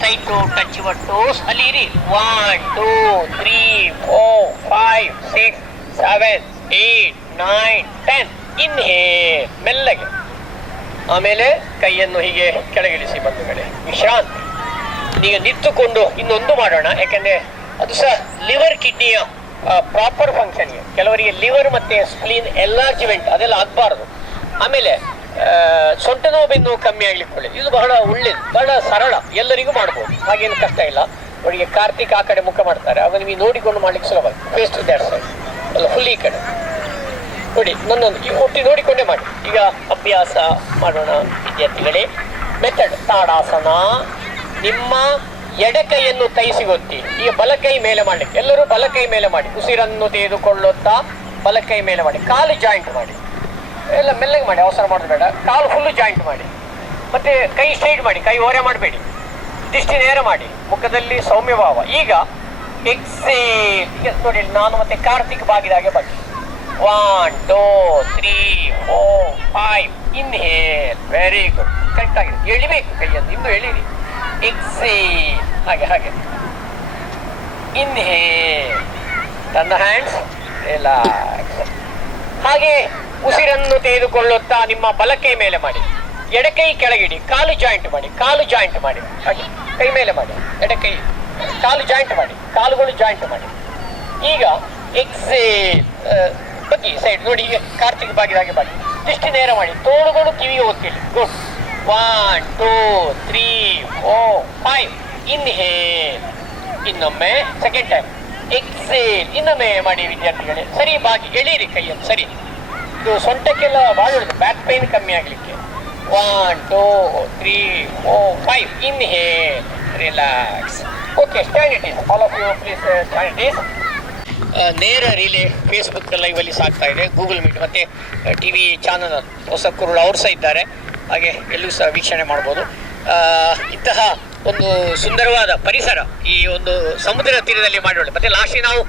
Try to touch your toes. ಅಲ್ಲಿ ಇರಿ. 1 2 3 4 5 6 7 8 9 10. ಇನ್ಹೇಲ್, ಮೆಲ್ಲಗೆ. ಆಮೇಲೆ ಕೈಯನ್ನು ಹೀಗೆ ಕೆಳಗಿಳಿಸಿ ಬಂಧುಗಳೇ, ವಿಶ್ರಾಂತಿ. ಈಗ ನಿಂತುಕೊಂಡು ಇನ್ನೊಂದು ಮಾಡೋಣ, ಯಾಕಂದರೆ ಅದು ಸಹ ಲಿವರ್ ಕಿಡ್ನಿಯ ಪ್ರಾಪರ್ ಫಂಕ್ಷನ್ಗೆ. ಕೆಲವರಿಗೆ ಲಿವರ್ ಮತ್ತು ಸ್ಪ್ಲೀನ್ ಎನ್ಲಾರ್ಜ್ಮೆಂಟ್ ಅದೆಲ್ಲ ಆಗಬಾರ್ದು. ಆಮೇಲೆ ಸೊಂಟ ನೋವು, ಬೆನ್ನು ನೋವು ಕಮ್ಮಿ ಆಗ್ಲಿಕ್ಕೆ ಒಳ್ಳೆಯದು. ಇದು ಬಹಳ ಒಳ್ಳೇದು, ಬಹಳ ಸರಳ, ಎಲ್ಲರಿಗೂ ಮಾಡ್ಬೋದು, ಹಾಗೇನು ಕಷ್ಟ ಇಲ್ಲ. ಅವರಿಗೆ ಕಾರ್ತಿಕ್ ಆ ಕಡೆ ಮುಖ ಮಾಡ್ತಾರೆ, ಆಗ ನಿಮಗೆ ನೋಡಿಕೊಂಡು ಮಾಡ್ಲಿಕ್ಕೆ ಸುಲಭ. ಫೇಸ್ ಟು ದ್ಯಾಟ್ ಸೈಡ್ ಅಲ್ಲ, ಫುಲ್ ಈ ಕಡೆ ನೋಡಿ. ನನ್ನೊಂದು ಈ ಒಟ್ಟಿ ನೋಡಿಕೊಂಡೇ ಮಾಡಿ. ಈಗ ಅಭ್ಯಾಸ ಮಾಡೋಣ ವಿದ್ಯಾರ್ಥಿಗಳೇ. ಮೆಥಡ್ ತಾಡಾಸನ. ನಿಮ್ಮ ಎಡಕೈಯನ್ನು ತೈಸಿಗೊತ್ತಿ. ಈಗ ಬಲಕೈ ಮೇಲೆ ಮಾಡಲಿಕ್ಕೆ ಎಲ್ಲರೂ ಬಲಕೈ ಮೇಲೆ ಮಾಡಿ. ಉಸಿರನ್ನು ತೆಗೆದುಕೊಳ್ಳುತ್ತಾ ಬಲಕೈ ಮೇಲೆ ಮಾಡಿ. ಕಾಲು ಜಾಯಿಂಟ್ ಮಾಡಿ, ಎಲ್ಲ ಮೆಲ್ಲಗೆ ಮಾಡಿ, ಅವಸರ ಮಾಡೋದು ಬೇಡ. ಕಾಲು ಫುಲ್ಲು ಜಾಯಿಂಟ್ ಮಾಡಿ, ಮತ್ತೆ ಕೈ ಸ್ಟ್ರೈಟ್ ಮಾಡಿ, ಕೈ ಓರೆ ಮಾಡಬೇಡಿ. ದೃಷ್ಟಿ ನೇರ ಮಾಡಿ, ಮುಖದಲ್ಲಿ ಸೌಮ್ಯಭಾವ. ಈಗ ಎಕ್ಸೇಲ್. ಈಗ ನೋಡಿ, ನಾನು ಮತ್ತೆ ಕಾರ್ತಿಕ್ ಬಾಗಿದಾಗೆ ಬಗ್ಗೆ. 1 2 3 4 5. ಇನ್ಹೇಲ್. Very good. ಕರೆಕ್ಟ್ ಆಗಿದೆ. ಎಳಿಬೇಕು ಕೈಯನ್ನು, ಇನ್ನು ಎಳೀರಿ. ಎಕ್ಸೇಲ್. ಹಾಗೆ ಇನ್ಹೇಲ್. ನನ್ನ ಹ್ಯಾಂಡ್ಸ್ ರಿಲ್ಯಾಕ್ಸ್. ಹಾಗೆ ಉಸಿರನ್ನು ತೆಗೆದುಕೊಳ್ಳುತ್ತಾ ನಿಮ್ಮ ಬಲಕೈ ಮೇಲೆ ಮಾಡಿ, ಎಡಕೈ ಕೆಳಗಿಡಿ, ಕಾಲು ಜಾಯಿಂಟ್ ಮಾಡಿ. ಹಾಗೆ ಕೈ ಮೇಲೆ ಮಾಡಿ, ಎಡಕೈ ಕಾಲು ಜಾಯಿಂಟ್ ಮಾಡಿ, ಕಾಲುಗಳು ಜಾಯಿಂಟ್ ಮಾಡಿ. ಈಗ ಎಕ್ಸೇಲ್. ಬಗ್ಗಿ ಸೈಡ್ ನೋಡಿ, ಈಗ ಕಾರ್ತಿಕ್ ಬಾಗಿದಾಗೆ ಬಾಗಿ. ದೃಷ್ಟಿ ನೇರ ಮಾಡಿ, ತೋಳುಗಳು ಕಿವಿಗೆ ಒತ್ತಿಲ್ಲ. ಗುಡ್. 1 2 3 4 5. ಇನ್ಹೇಲ್. ಇನ್ನೊಮ್ಮೆ ಸೆಕೆಂಡ್ ಟೈಮ್. ಎಕ್ಸೇಲ್. ಇನ್ನೊಮ್ಮೆ ಮಾಡಿ ವಿದ್ಯಾರ್ಥಿಗಳೇ. ಸರಿ ಬಾಗಿ ಎಳೀರಿ ಕೈಯನ್ನು, ಸರಿ. ಇದು ಸೊಂಟಕ್ಕೆಲ್ಲ ಭಾಳ ಒಳ್ಳೆಯದು, ಬ್ಯಾಕ್ ಪೈನ್ ಕಮ್ಮಿ ಆಗಲಿಕ್ಕೆ. 1 2 3 4 5. Inhale. Relax. Okay, stand at ease. All of you please stand at ease. ನೇರ ರಿಲೇ ಫೇಸ್ಬುಕ್ ಲೈವಲ್ಲಿ ಸಾಗ್ತಾ ಇದೆ, ಗೂಗಲ್ ಮೀಟ್ ಮತ್ತು ಟಿ ವಿ ಚಾನಲ್ ಹೊಸ ಕುರುಳು ಅವರು ಸಹ ಇದ್ದಾರೆ, ಹಾಗೆ ಎಲ್ಲೂ ಸಹ ವೀಕ್ಷಣೆ ಮಾಡ್ಬೋದು. ಇಂತಹ ಒಂದು ಸುಂದರವಾದ ಪರಿಸರ ಈ ಒಂದು ಸಮುದ್ರ ತೀರದಲ್ಲಿ ಮಾಡೋಣ. ಮತ್ತು ಲಾಸ್ಟಿಗೆ ನಾವು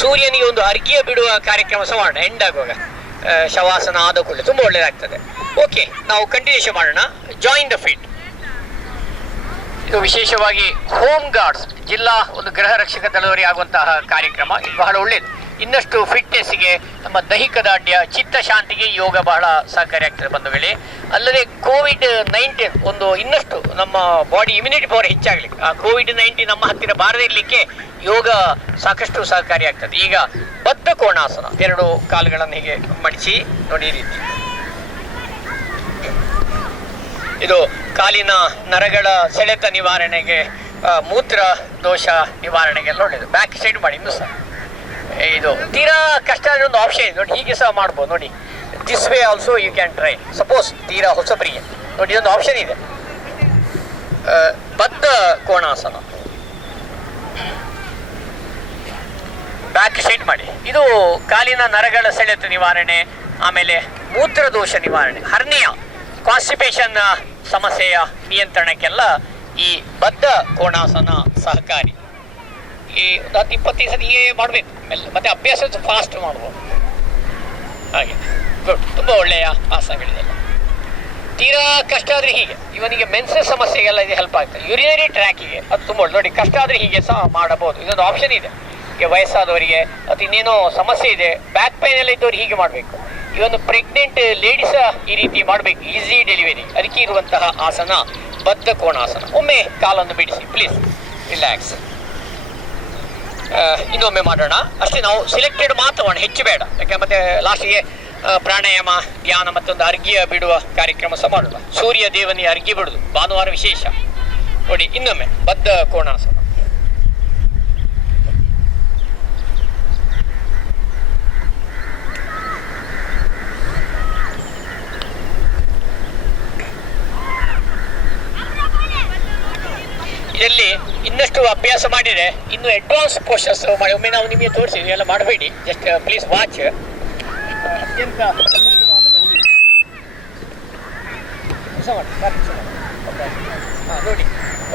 ಸೂರ್ಯನಿಗೆ ಒಂದು ಅರ್ಘ್ಯ ಬಿಡುವ ಕಾರ್ಯಕ್ರಮ ಸಹ ಮಾಡೋಣ. ಎಂಡ್ ಆಗುವಾಗ ಶವಾಸನ ಆದ ಕೂಡಲೇ ತುಂಬ ಒಳ್ಳೆಯದಾಗ್ತದೆ. ಓಕೆ, ನಾವು ಕಂಟಿನ್ಯೂಷನ್ ಮಾಡೋಣ. Join the feet. ಇದು ವಿಶೇಷವಾಗಿ ಹೋಮ್ ಗಾರ್ಡ್ಸ್, ಜಿಲ್ಲಾ ಒಂದು ಗೃಹ ರಕ್ಷಕ ದಳದವರಿಗೆ ಆಗುವಂತಹ ಕಾರ್ಯಕ್ರಮ. ಇದು ಬಹಳ ಒಳ್ಳೆಯದು. ಇನ್ನಷ್ಟು ಫಿಟ್ನೆಸ್ಗೆ, ನಮ್ಮ ದೈಹಿಕ ದಾಢ್ಯ, ಚಿತ್ತ ಶಾಂತಿಗೆ ಯೋಗ ಬಹಳ ಸಹಕಾರಿಯಾಗ್ತದೆ ಬಂಧುಗಳೇ. ಅಲ್ಲದೆ COVID-19 ಒಂದು ಇನ್ನಷ್ಟು ನಮ್ಮ ಬಾಡಿ ಇಮ್ಯುನಿಟಿ ಪವರ್ ಹೆಚ್ಚಾಗಲಿಕ್ಕೆ, ಆ COVID-19 ನಮ್ಮ ಹತ್ತಿರ ಬಾರದೇ ಇರಲಿಕ್ಕೆ ಯೋಗ ಸಾಕಷ್ಟು ಸಹಕಾರಿಯಾಗ್ತದೆ. ಈಗ ಬದ್ಧ ಕೋಣಾಸನ. 2 ಕಾಲುಗಳನ್ನು ಹೀಗೆ ಮಡಿಸಿ ನೋಡಿ, ಈ ರೀತಿ. ಇದು ಕಾಲಿನ ನರಗಳ ಸೆಳೆತ ನಿವಾರಣೆಗೆ, ಮೂತ್ರ ದೋಷ ನಿವಾರಣೆಗೆಲ್ಲ ಒಳ್ಳೆಯದು. ಬ್ಯಾಕ್ ಸೈಡ್ ಮಾಡಿ ಇನ್ನೂ ಸಹ. ಇದು ತೀರಾ ಕಷ್ಟ ಆದರೆ ಒಂದು ಆಪ್ಷನ್ ಇದೆ ನೋಡಿ, ಹೀಗೆ ಸಹ ಮಾಡ್ಬೋದು ನೋಡಿ. This way also you can try. Suppose ತೀರಾ ಹೊಸಬರಿಗೆ ನೋಡಿ, ಇದೊಂದು ಆಪ್ಷನ್ ಇದೆ, ಬದ್ಧ ಕೋಣಾಸನ. ಬ್ಯಾಕ್ ಸೈಡ್ ಮಾಡಿ. ಇದು ಕಾಲಿನ ನರಗಳ ಸೆಳೆತ ನಿವಾರಣೆ, ಆಮೇಲೆ ಮೂತ್ರದೋಷ ನಿವಾರಣೆ, ಹರ್ನಿಯಾ, ಕಾನ್ಸ್ಟಿಪೇಷನ್ ಸಮಸ್ಯೆಯ ನಿಯಂತ್ರಣಕ್ಕೆಲ್ಲ ಈ ಬದ್ಧ ಕೋಣಾಸನ ಸಹಕಾರಿ. ಈ 10-20 ಸತಿ ಹೀಗೆ ಮಾಡಬೇಕು ಮತ್ತೆ ಅಭ್ಯಾಸ ಫಾಸ್ಟ್ ಮಾಡ್ಬೋದು. ಹಾಗೆ ಗುಡ್, ತುಂಬ ಒಳ್ಳೆಯ ಆಸನಗಳಿದೆಲ್ಲ. ತೀರಾ ಕಷ್ಟ ಆದರೆ ಹೀಗೆ, ಇವನಿಗೆ ಮೆನ್ಸಸ್ ಸಮಸ್ಯೆಗೆಲ್ಲ ಇದು ಹೆಲ್ಪ್ ಆಗ್ತದೆ. ಯೂರಿನರಿ ಟ್ರ್ಯಾಕಿಗೆ ಅದು ತುಂಬ ಒಳ್ಳೆ. ನೋಡಿ, ಕಷ್ಟ ಆದರೆ ಹೀಗೆ ಸಹ ಮಾಡಬಹುದು. ಇದೊಂದು ಆಪ್ಷನ್ ಇದೆ. ಈಗ ವಯಸ್ಸಾದವರಿಗೆ ಅಥವಾ ಇನ್ನೇನೋ ಸಮಸ್ಯೆ ಇದೆ, ಬ್ಯಾಕ್ ಪೈನ್ ಎಲ್ಲ ಇದ್ದವ್ರು ಹೀಗೆ ಮಾಡಬೇಕು. ಇವನು ಪ್ರೆಗ್ನೆಂಟ್ ಲೇಡೀಸ ಈ ರೀತಿ ಮಾಡಬೇಕು, ಈಸಿ ಡೆಲಿವರಿ. ಅದಕ್ಕೆ ಇರುವಂತಹ ಆಸನ ಬದ್ಧ ಕೋಣಾಸನ. ಒಮ್ಮೆ ಕಾಲನ್ನು ಬಿಡಿಸಿ ಪ್ಲೀಸ್, ರಿಲ್ಯಾಕ್ಸ್. ಇನ್ನೊಮ್ಮೆ ಮಾಡೋಣ ಅಷ್ಟೇ. ನಾವು ಸಿಲೆಕ್ಟೆಡ್ ಮಾತ್ರ ಹೆಚ್ಚು ಬೇಡ, ಯಾಕೆ ಮತ್ತೆ ಲಾಸ್ಟಿಗೆ ಪ್ರಾಣಾಯಾಮ, ಧ್ಯಾನ ಮತ್ತೊಂದು ಅರ್ಘ್ಯ ಬಿಡುವ ಕಾರ್ಯಕ್ರಮ ಸಹ ಮಾಡೋಣ. ಸೂರ್ಯ ದೇವನಿಗೆ ಅರ್ಘ್ಯ ಬಿಡುದು ಭಾನುವಾರ ವಿಶೇಷ. ನೋಡಿ, ಇನ್ನೊಮ್ಮೆ ಬದ್ಧ ಕೋಣಾಸನ. ಇದರಲ್ಲಿ ಇನ್ನಷ್ಟು ಅಭ್ಯಾಸ ಮಾಡಿದರೆ ಇನ್ನು ಅಡ್ವಾನ್ಸ್ ಪೋಸ್ಟರ್ಸ್ ಮಾಡಿ. ಒಮ್ಮೆ ನಾವು ನಿಮಗೆ ತೋರಿಸಿದ್ವಿ, ಎಲ್ಲ ಮಾಡಬೇಡಿ, ಜಸ್ಟ್ ಪ್ಲೀಸ್ ವಾಚ್. ಅತ್ಯಂತ ನೋಡಿ,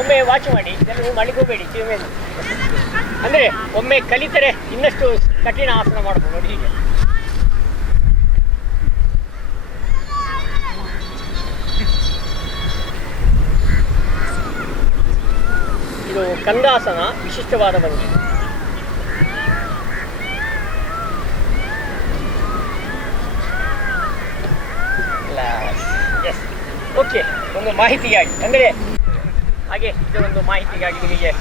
ಒಮ್ಮೆ ವಾಚ್ ಮಾಡಿ, ಇದನ್ನು ನೀವು ಮಾಡ್ಲಿಕ್ಕೆ ಹೋಗಬೇಡಿ. ಅಂದರೆ ಒಮ್ಮೆ ಕಲಿತರೆ ಇನ್ನಷ್ಟು ಕಠಿಣ ಆಸನ ಮಾಡ್ಬೋದು. ನೋಡಿ, ಹೀಗೆ ಇದು ಕಂದಾಸನ, ವಿಶಿಷ್ಟವಾದ ಭಂಗಿ. Yes, okay. ಒಂದು ಮಾಹಿತಿಗಾಗಿ, ಅಂದರೆ ಹಾಗೆ ಇದೊಂದು ಮಾಹಿತಿಗಾಗಿ ನಿಮಗೆ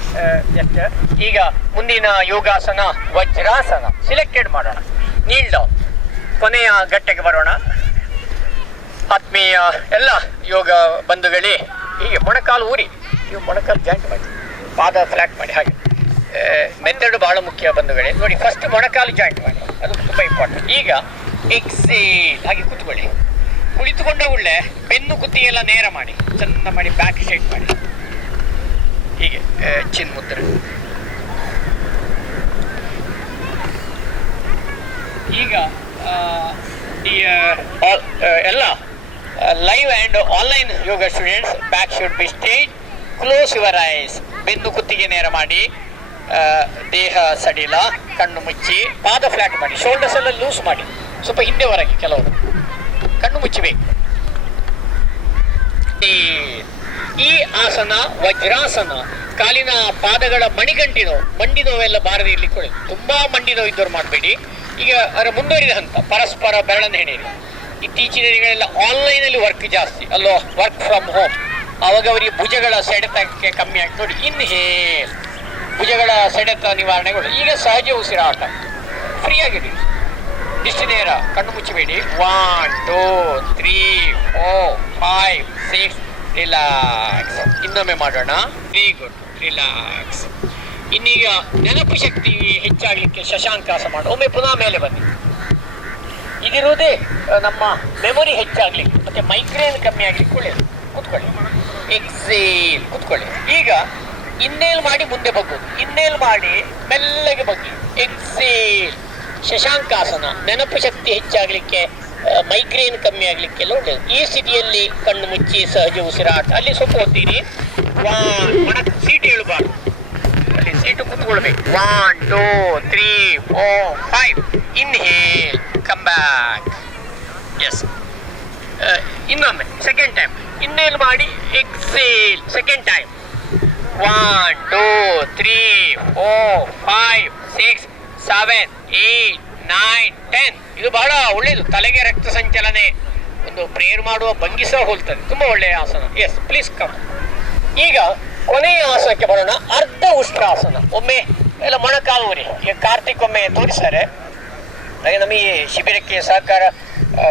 ಜಸ್ಟ್. ಈಗ ಮುಂದಿನ ಯೋಗಾಸನ ವಜ್ರಾಸನ ಸಿಲೆಕ್ಟೆಡ್ ಮಾಡೋಣ. ನೀಲ್ ಡೌನ್. ಕೊನೆಯ ಘಟ್ಟಕ್ಕೆ ಬರೋಣ. ಆತ್ಮೀಯ ಎಲ್ಲ ಯೋಗ ಬಂಧುಗಳೇ, ಹೀಗೆ ಮೊಣಕಾಲು ಊರಿ, ನೀವು ಮೊಣಕಾಲು ಜಾಯಿಂಟ್ ಮಾಡಿ, ಪಾದ ಫ್ಲಾಟ್ ಮಾಡಿ. ಹಾಗೆ ಮೆಥಡ್ ಬಹಳ ಮುಖ್ಯ ಬಂಧುಗಳೇ. ನೋಡಿ, ಫಸ್ಟ್ ಮೊಣಕಾಲು ಜಾಯಿಂಟ್ ಮಾಡಿ, ಅದು ತುಂಬ ಇಂಪಾರ್ಟೆಂಟ್. ಈಗ ಎಕ್ಸೇಲ್ ಹಾಗೆ ಕೂತ್ಕೊಳ್ಳಿ. ಕುಳಿತುಕೊಂಡ ಒಳ್ಳೆ ಬೆನ್ನು ಕುತ್ತಿಗೆಲ್ಲ ನೇರ ಮಾಡಿ, ಚೆಂದ ಮಾಡಿ, ಬ್ಯಾಕ್ ಸ್ಟ್ರೈಟ್ ಮಾಡಿ. ಹೀಗೆ ಚಿನ್ ಮುದ್ರೆ. ಈಗ ಎಲ್ಲ live and online yoga students, back should B straight, close your ice. ಬೆನ್ನು ಕುತ್ತಿಗೆ ನೇರ ಮಾಡಿ, ದೇಹ ಸಡಿಲ, ಕಣ್ಣು ಮುಚ್ಚಿ, ಪಾದ ಫ್ಲಾಟ್ ಮಾಡಿ, ಶೋಲ್ಡರ್ಸ್ ಎಲ್ಲ ಲೂಸ್ ಮಾಡಿ, ಸ್ವಲ್ಪ ಹಿಂದೆ ಹೊರಗೆ. ಕೆಲವರು ಕಣ್ಣು ಮುಚ್ಚಬೇಕು. ಈ ಆಸನ ವಜ್ರಾಸನ ಕಾಲಿನ ಪಾದಗಳ ಮಂಡಿ ನೋವೆಲ್ಲ ಬಾರದೆ ಇರ್ಲಿಕ್ಕೆ ತುಂಬಾ ಮಂಡಿ ನೋವು ಇದ್ದವ್ರು ಮಾಡಬೇಡಿ. ಈಗ ಅದರ ಮುಂದುವರಿದ ಹಂತ ಪರಸ್ಪರ ಬೆರಳನ್ನು ಹೆಣೆಯಿರಿ. ಇತ್ತೀಚಿನ ದಿನಗಳೆಲ್ಲ ಆನ್ಲೈನಲ್ಲಿ ವರ್ಕ್ ಜಾಸ್ತಿ ಅಲ್ಲೋ, ವರ್ಕ್ ಫ್ರಮ್ ಹೋಮ್. ಆವಾಗ ಅವರಿಗೆ ಭುಜಗಳ ಸೆಡೆತಕ್ಕೆ ಕಮ್ಮಿ ಆಗಿ. ನೋಡಿ, ಇನ್ಹೇಲ್, ಭುಜಗಳ ಸೆಡೆತ ನಿವಾರಣೆಗಳು. ಈಗ ಸಹಜ ಉಸಿರಾಟ, ಫ್ರೀ ಆಗಿದೆ. ಇಷ್ಟು ನೇರ, ಕಣ್ಣು ಮುಚ್ಚಬೇಡಿ. 1 2 3 4 5 6. ರಿಲ್ಯಾಕ್ಸ್. ಇನ್ನೊಮ್ಮೆ ಮಾಡೋಣ. Very good, relax. ಇನ್ನೀಗ ನೆನಪು ಶಕ್ತಿ ಹೆಚ್ಚಾಗಲಿಕ್ಕೆ ಶಶಾಂಕಾಸ ಮಾಡಿ. ಒಮ್ಮೆ ಪುನಃ ಮೇಲೆ ಬನ್ನಿ. ಇದಿರುವುದೇ ನಮ್ಮ ಮೆಮೊರಿ ಹೆಚ್ಚಾಗ್ಲಿಕ್ಕೆ ಮತ್ತೆ ಮೈಗ್ರೇನ್ ಕಮ್ಮಿ ಆಗ್ಲಿಕ್ಕೆ ಒಳ್ಳೆಯದು. ಕೂತ್ಕೊಳ್ಳಿ. ಎಕ್ಸೇಲ್, ಕೂತ್ಕೊಳ್ಳಿ. ಈಗ ಇನ್ನೇಲ್ ಮಾಡಿ ಮುಂದೆ ಬಗ್ಗೋದು. ಇನ್ನೇಲ್ ಮಾಡಿ ಮೆಲ್ಲಗೆ ಬಗ್ಗಿ. ಎಕ್ಸೇಲ್. ಶಶಾಂಕಾಸನ ನೆನಪು ಶಕ್ತಿ ಹೆಚ್ಚಾಗಲಿಕ್ಕೆ, ಮೈಗ್ರೇನ್ ಕಮ್ಮಿ ಆಗಲಿಕ್ಕೆಲ್ಲ ಒಳ್ಳೆಯದು. ಈ ಸ್ಥಿತಿಯಲ್ಲಿ ಕಣ್ಣು ಮುಚ್ಚಿ ಸಹಜ ಉಸಿರಾಟ. ಅಲ್ಲಿ ಸ್ವಲ್ಪ ಓದ್ತೀರಿ. ಸೀಟು ಹೇಳಬಾರ್ದು, ಅಲ್ಲಿ ಸೀಟು ಕೂತ್ಕೊಳ್ಬೇಕು. 1 2 3 4 5. Inhale, come back. ಎಸ್. ಇನ್ನೊಮ್ಮೆ ಸೆಕೆಂಡ್ ಟೈಮ್ ಇನ್ನೇಲ್ ಮಾಡಿ. Exhale, second time. 1 2 3 4 5 6 7 8 9 10. ಇದು ಬಹಳ ಒಳ್ಳೆಯದು. ತಲೆಗೆ ರಕ್ತ ಸಂಚಲನೆ, ಒಂದು ಪ್ರೇಯರ್ ಮಾಡುವ ಭಂಗಿ ಸಹ ಹೋಲ್ತದೆ. ತುಂಬ ಒಳ್ಳೆಯ ಆಸನ. Yes, please come. ಈಗ ಕೊನೆಯ ಆಸನಕ್ಕೆ ಬರೋಣ. ಅರ್ಧ ಉಷ್ಟ್ರಾಸನ. ಒಮ್ಮೆ ಎಲ್ಲ ಮೊಣಕಾಲು ಊರಿ. ಈಗ ಕಾರ್ತಿಕ್ ಒಮ್ಮೆ ತೋರಿಸ್ತಾರೆ. ಹಾಗೆ ನಮಗೆ ಶಿಬಿರಕ್ಕೆ ಸಹಕಾರ